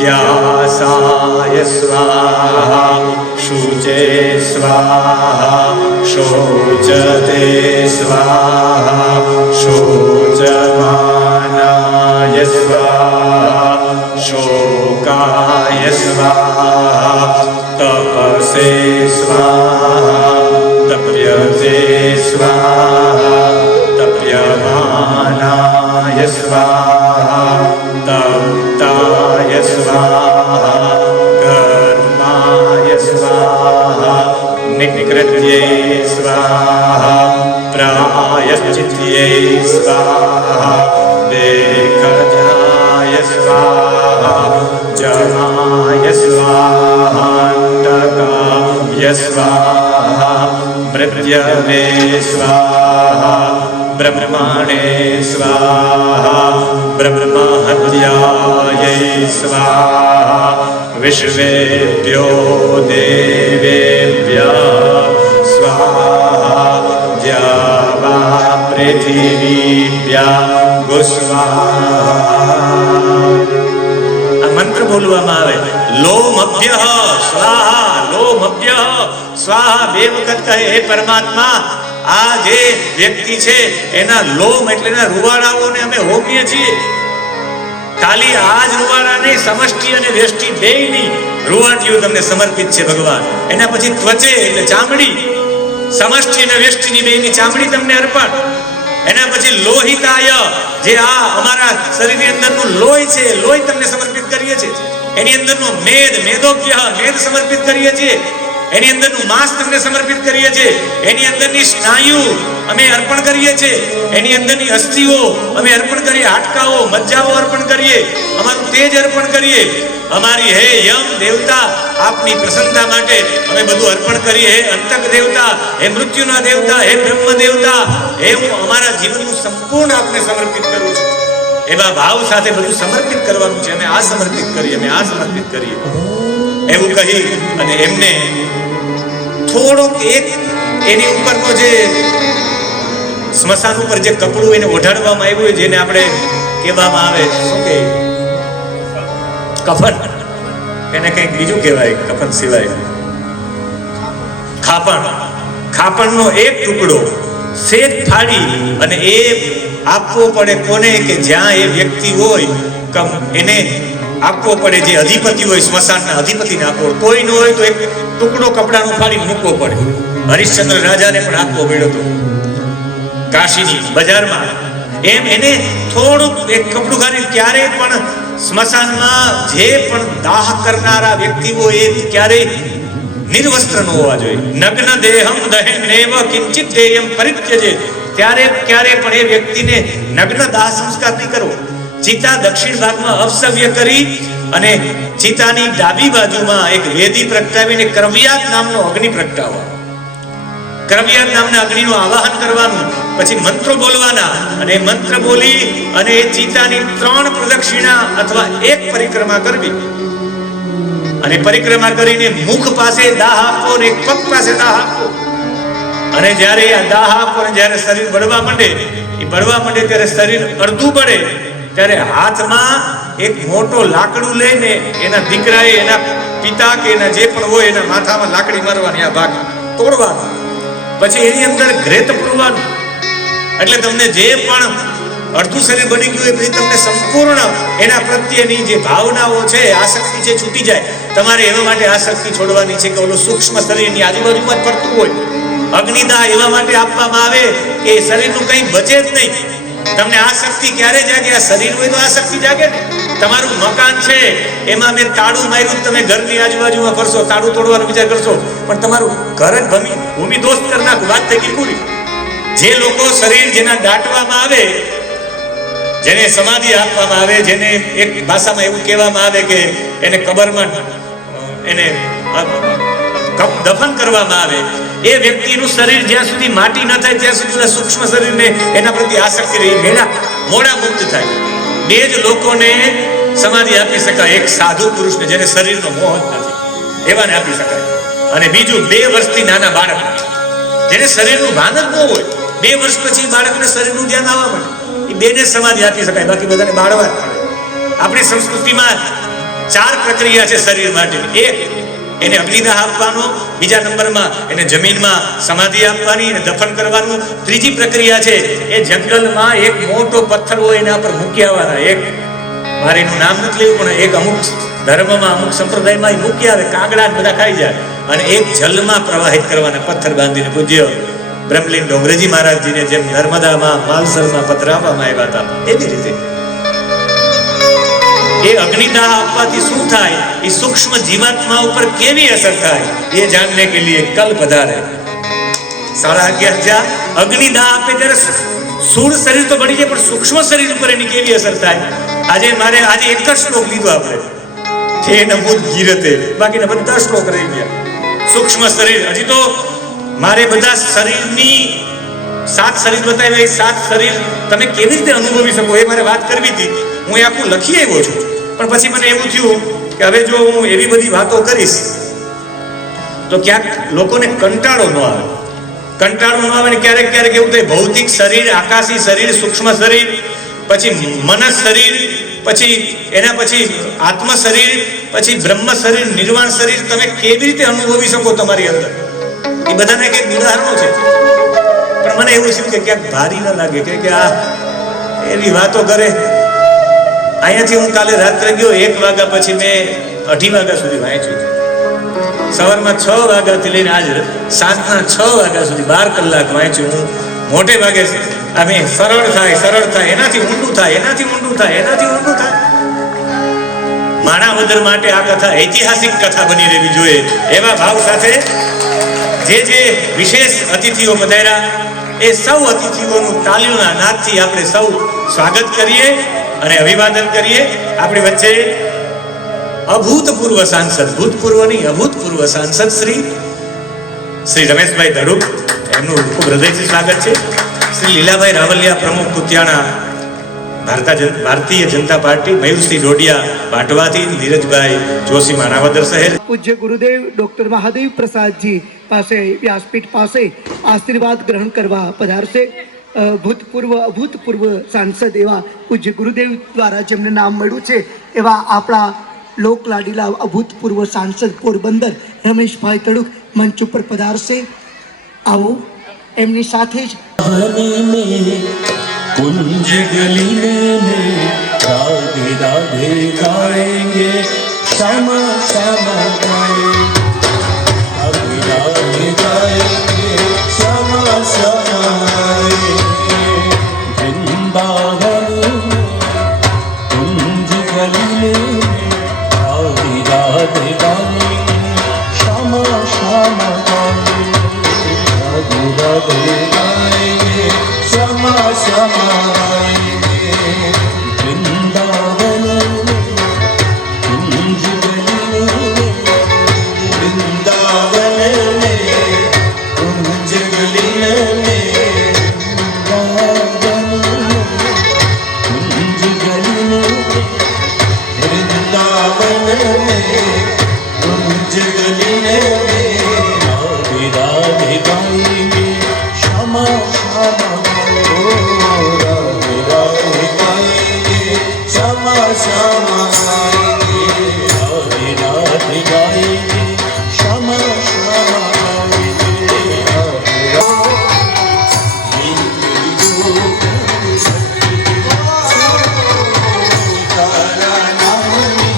ધ્યાસાય સ્વાહા શુચે સ્વાહા શોચતે સ્વાહા શોચમાનાય સ્વાહા શોકાય સ્વાહા તપસે સ્વાહા તપ્યતે સ્વાહા તપ્યમાનાય સ્વાહા પ્રાયશ્ચિત્યૈ સ્વાહા દેખજાય સ્વાહા જમાય સ્વાહા અંતકાય સ્વાહા મૃત્યવે સ્વાહા બ્રહ્મણે સ્વાહા બ્રહ્મહત્યાય સ્વાહા વિશ્વેભ્યો દેવેભ્યઃ સ્વાહા દ્યાવા પૃથિવીભ્યઃ સ્વાહા. આ મંત્ર બોલવામાં આવે લોમભ્યઃ સ્વાહા લોમભ્યઃ સ્વાહા બે વખત કહે હે પરમાત્મા આ જે વ્યક્તિ છે એના લોમ એટલે એના રૂવાડાઓને અમે હોમીએ છીએ. ખાલી આ જ રૂવાડા નહીં, સમષ્ટિ અને વ્યષ્ટિ બેયની રૂવાટીઓ તમને સમર્પિત છે ભગવાન. એના પછી ત્વચે એટલે ચામડી, સમષ્ટિ અને વ્યષ્ટિની બેયની ચામડી તમને અર્પણ. એના પછી લોહિતાય જે આ અમારા શરીરની અંદરનું લોહી છે, લોહી તમને સમર્પિત કરીએ છીએ. એની અંદરનો મેદ મેદોભ્ય મેદ સમર્પિત કરીએ છીએ. એની અંદરનું માંસ તમને સમર્પિત કરીએ છીએ. એની અંદરની સ્નાયુ અમે અર્પણ કરીએ છીએ. એની અંદરની અસ્થિઓ અમે અર્પણ કરીએ. હાડકાઓ મજ્જાઓ અર્પણ કરીએ. અમારું તેજ અર્પણ કરીએ. અમારી હે યમ દેવતા આપની પ્રસન્નતા માટે અમે બધું અર્પણ કરીએ. હે અંતક દેવતા, હે મૃત્યુના દેવતા, હે બ્રહ્મ દેવતા, હે હું અમારા જીવનનું સંપૂર્ણ આપને સમર્પિત કરું છું. એવા ભાવ સાથે બધું સમર્પિત કરવાનું છે. અમે આ સમર્પિત કરીએ, અમે આ સમર્પિત કરીએ એવું કહી અને એમને થોડોક એક એની ઉપરનો જે સ્મશાન ઉપર જે કપડું એને ઓઢાડવામાં આવ્યું હોય, જેને આપણે કહેવામાં આવે શું કે કફન, એને કંઈક બીજું કહેવાય કફન સિવાય, ખાપણ. ખાપણનો એક ટુકડો શેત ફાડી અને એ આપવો પડે કોને? કે જ્યાં એ વ્યક્તિ હોય એને આપવો પડે. જે અધિપતિ હોય સ્મશાનના અધિપતિને આપવો. કોઈ ન હોય તો એક ટુકડો કપડાનો ફાડી મૂકવો પડે. હરિશ્ચંદ્ર રાજાને પણ આપવો પડ્યો હતો કાશીની બજારમાં. એમ એને થોડુંક એક કપડું ખાલી ક્યારેય પણ સ્મશાનમાં જે પણ દાહ કરનારા વ્યક્તિઓ એ ક્યારેય નિર્વસ્ત્ર ન હોવા જોઈએ. નગ્ન દેહમ દહેનેવ કિંચિત દેયમ પરિત્યજે. ક્યારે પણ એ વ્યક્તિને નગ્ન દાહ સંસ્કાર નહીં કરવો. ચિતા દક્ષિણ ભાગમાં અપસવ્ય કરી અને ચિતાની ડાબી બાજુમાં એક વેદી પ્રગટાવીને ક્રવ્યાત નામનો અગ્નિ પ્રગટાવવા. ક્રવ્યાત નામના અગ્નિનું આવાહન કરવાનું. પછી મંત્રો બોલવાના અને મંત્ર બોલી અને એ ચિતાની 3 પ્રદક્ષિણા અથવા એક પરિક્રમા કરવી. અને પરિક્રમા કરીને મુખ પાસે દાહ આપવો અને એક પગ પાસે દાહ આપવો. અને જ્યારે આ દાહ આપો અને જ્યારે શરીર બળવા માંડે, એ બળવા માંડે ત્યારે શરીર અડધું બળે ત્યારે હાથમાં એક મોટો લાકડું લઈને એના દીકરાએ એના પિતા કે એના જે પણ હોય એના માથામાં લાકડી મારવાની, આ ભાગ તોડવાનો. પછી એની અંદર ઘ્રેત પૂરવાનું. એટલે તમને જે પણ અડધું શરીર બની ગયું એ પછી તમને સંપૂર્ણ એના પ્રત્યેની જે ભાવનાઓ છે, આસક્તિ છે, છૂટી જાય. તમારે એવા માટે આસક્તિ છોડવાની છે કે ઓલું સૂક્ષ્મ શરીરની આજુબાજુમાં જ ફરતું હોય. અગ્નિદાહ એવા માટે આપવામાં આવે કે શરીરનું કંઈ બચે જ નહીં. તમને આસક્તિ ક્યારે જાગે? આ શરીર હોય તો આસક્તિ જાગે ને. તમારું મકાન છે, એમાં મેં તાળું માર્યું, તમે ઘરની આજુબાજુમાં ફરશો, તાળું તોડવાનો વિચાર કરશો, પણ તમારું ઘર જ ભૂમિ દોસ્ત કરી નાખું. વાત થઈ ગઈ પૂરી. જે લોકો શરીર જેના દાટવામાં આવે, જેને સમાધિ આપવામાં આવે, જેને એક ભાષામાં એવું કહેવામાં આવે કે એને કબરમાં એને દફન કરવામાં આવે, એ વ્યક્તિનું શરીર જ્યાં સુધી માટી ન થાય ત્યાં સુધી સૂક્ષ્મ શરીરને એના પ્રત્યે આસક્તિ રહી મોડા મુક્ત થાય. 2 જ લોકોને સમાધિ આપી શકાય. એક સાધુ પુરુષને જેને શરીરનો મોહ જ નથી, એવાને આપી શકાય. અને બીજું 2 વર્ષથી નાના બાળક જેને શરીરનું ભાન જ ન હોય. 2 વર્ષ પછી બાળકને શરીરનું ધ્યાન આવવા મળે, એ 2ને સમાધિ આપી શકાય. બાકી બધાને બાળવા જ પડે. આપણી સંસ્કૃતિમાં 4 પ્રક્રિયા છે શરીર માટે. એક, એને અગ્નિદાહ આપવાનો. બીજા નંબરમાં એને જમીનમાં સમાધિ આપવાની અને દફન કરવાનું. ત્રીજી પ્રક્રિયા છે એ જંગલમાં એક મોટો પથ્થર હોય એના પર મૂકી આવવાના. એક મારે એનું નામ નથી લેવું, પણ એક અમુક ધર્મમાં અમુક સંપ્રદાયમાં મૂકી આવે, કાગડા બધા ખાઈ જાય, અને એક જલમાં પ્રવાહિત કરવાના પથ્થર બાંધીને. પૂજ્ય બ્રહ્મલીન ડોંગરેજી મહારાજજીને જેમ નર્મદામાં માલસરમાં પથ્થર આપવામાં આવ્યા હતા, એવી રીતે એ અગ્નિદાહ આપવાથી શું થાય, એ સૂક્ષ્મ જીવાત્મા ઉપર કેવી અસર થાય, એ જાણને કે લીએ કલ પધારે. 11:30 થયા. અગ્નિદાહ આપે ત્યારે સ્થૂળ શરીર તો બળી જાય, પણ સૂક્ષ્મ શરીર ઉપર એની કેવી અસર થાય. આજે એક જ શ્લોક લીધો આપણે, જે નમૂદ ગીરતે, બાકીના બધા શ્લોક રહી ગયા. સૂક્ષ્મ શરીર, હજી તો મારે બધા શરીરની 7 શરીર બતાવ્યા. એ 7 શરીર તમે કેવી રીતે અનુભવી શકો એ મારે વાત કરવી હતી. હું એ આખું લખી આવ્યો છું, પણ પછી મને એવું થયું કે હવે જો હું એવી બધી વાતો કરીશ તો ક્યાંક લોકોને કંટાળો ન આવે. કંટાળો ન આવે ને ક્યારેક ક્યારેક એવું થાય ભૌતિક શરીર, આકાશી શરીર, સૂક્ષ્મ શરીર, પછી મનસ શરીર, પછી એના પછી આત્મ શરીર, પછી બ્રહ્મ શરીર, નિર્વાણ શરીર તમે કેવી રીતે અનુભવી શકો તમારી અંદર. એ બધાને કંઈક ઉદાહરણો છે, પણ મને એવું થયું કે ક્યાંક ભારી ન લાગે કે આ એવી વાતો કરે. અહીંયાથી હું કાલે રાત્રે ગયો 1 વાગ્યા પછી મેં 2:30 વાગ્યા સુધી વાંચ્યું. સવારમાં 6 વાગ્યાથી લઈને આજ સાંજના 6 વાગ્યા સુધી 12 કલાક વાંચ્યું. હું મોટે ભાગે અમે સરળ થાય, એનાથી ઊંડું થાય, એનાથી ઊંડું થાય. માણાવદર માટે આ કથા ઐતિહાસિક કથા બની રહેવી જોઈએ એવા ભાવ સાથે જે વિશેષ અતિથિઓ પધાર્યા એ સૌ અતિથિઓનું તાલીઓના નાદથી આપણે સૌ સ્વાગત કરીએ અને અભિવાદન કરીએ. આપણી વચ્ચે અભૂતપૂર્વ સાંસદ, ભૂતપૂર્વની અભૂતપૂર્વ સાંસદ શ્રી રમેશભાઈ ધડુક, એમનું ખૂબ હૃદયથી સ્વાગત છે. શ્રી લીલાભાઈ રાવલિયા, પ્રમુખ કુતિયાણા ભારતીય જનતા પાર્ટી, મયુરસિંહ જોડિયા બાટવાથી, ધીરજભાઈ જોશી માણાવદર શહેર. પૂજ્ય ગુરુદેવ ડોક્ટર મહાદેવ પ્રસાદજી પાસે વ્યાસપીઠ પાસે આશીર્વાદ ગ્રહણ કરવા પધારશે. અભૂતપૂર્વ સાંસદ એવા પૂજ્ય ગુરુદેવ દ્વારા જેમને નામ મળ્યું છે એવા આપણા લોકલાડીલા અભૂતપૂર્વ સાંસદ પોરબંદર રમેશભાઈ ધડુક મંચ ઉપર પધારશે. આવો એમની સાથે જ कुंज गली में राधे राधे गाएंगे, श्यामा श्यामा गाएंगे, राधे गाएंगे, श्यामा श्यामा गाएंगे. वृंदावन कुंज गली में राधे राधे गाएंगे, श्यामा श्यामा गाएंगे, राधे राधे गाएंगे, श्यामा श्यामा गाएंगे. वृंदावन कुंज गली में, वृंदावन में कुंज गली में, वृंदावन कुंज गली में, वृंदावन में कुंज गली में राधे राधे गाएंगे, श्यामा श्यामा श्यामा गाएंगे, राधे राधे गाएंगे, श्यामा श्यामा गाएंगे, राधे तारा नामनी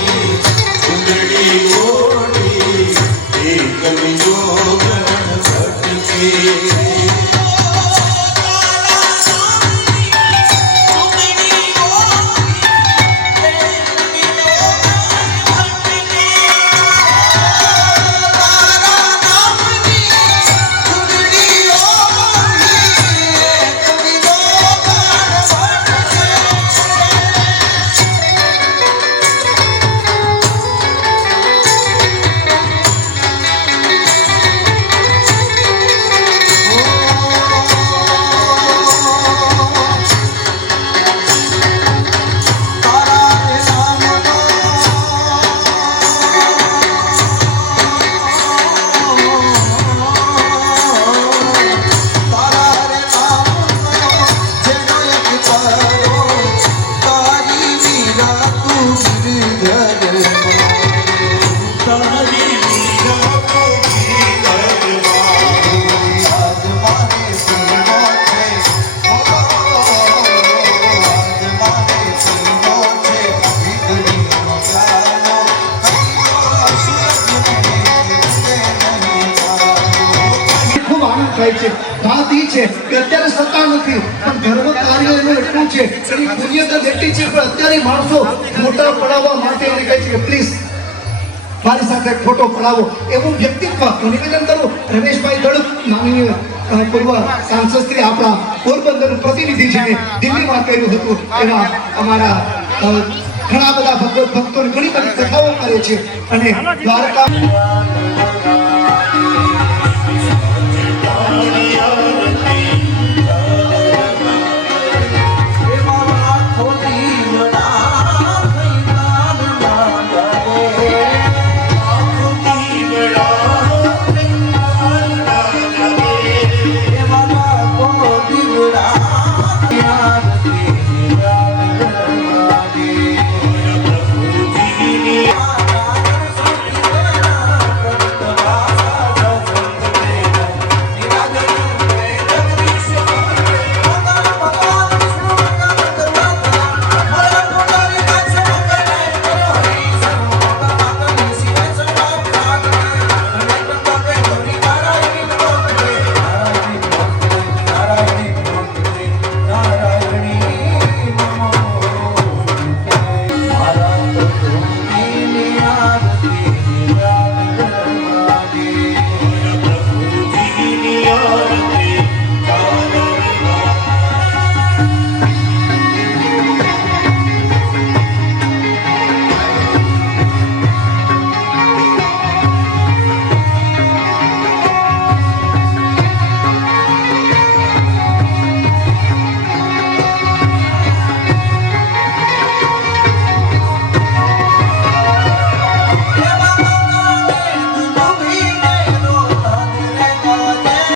सुंदरी ओढ़ी एक वियोग भटके. થાય છે. વાત એ છે કે અત્યારે સત્તા નથી, પણ ધર્મ કાર્ય એનું એટલું છે કે એની પુણ્યતા એટલી છે. પણ અત્યારે માણસો ફોટા પડાવવા માટે એને કહે છે કે પ્લીઝ મારી સાથે ફોટો પડાવો. એવું વ્યક્તિત્વ નિવેદન કરું રમેશભાઈ ધડુક માનનીય પૂર્વ સાંસદ શ્રી આપણા પોરબંદરનું પ્રતિનિધિ જેને દિલ્હીમાં કર્યું હતું એવા અમારા ઘણા બધા ભક્તો ઘણી બધી કથાઓ કરે છે અને દ્વારકા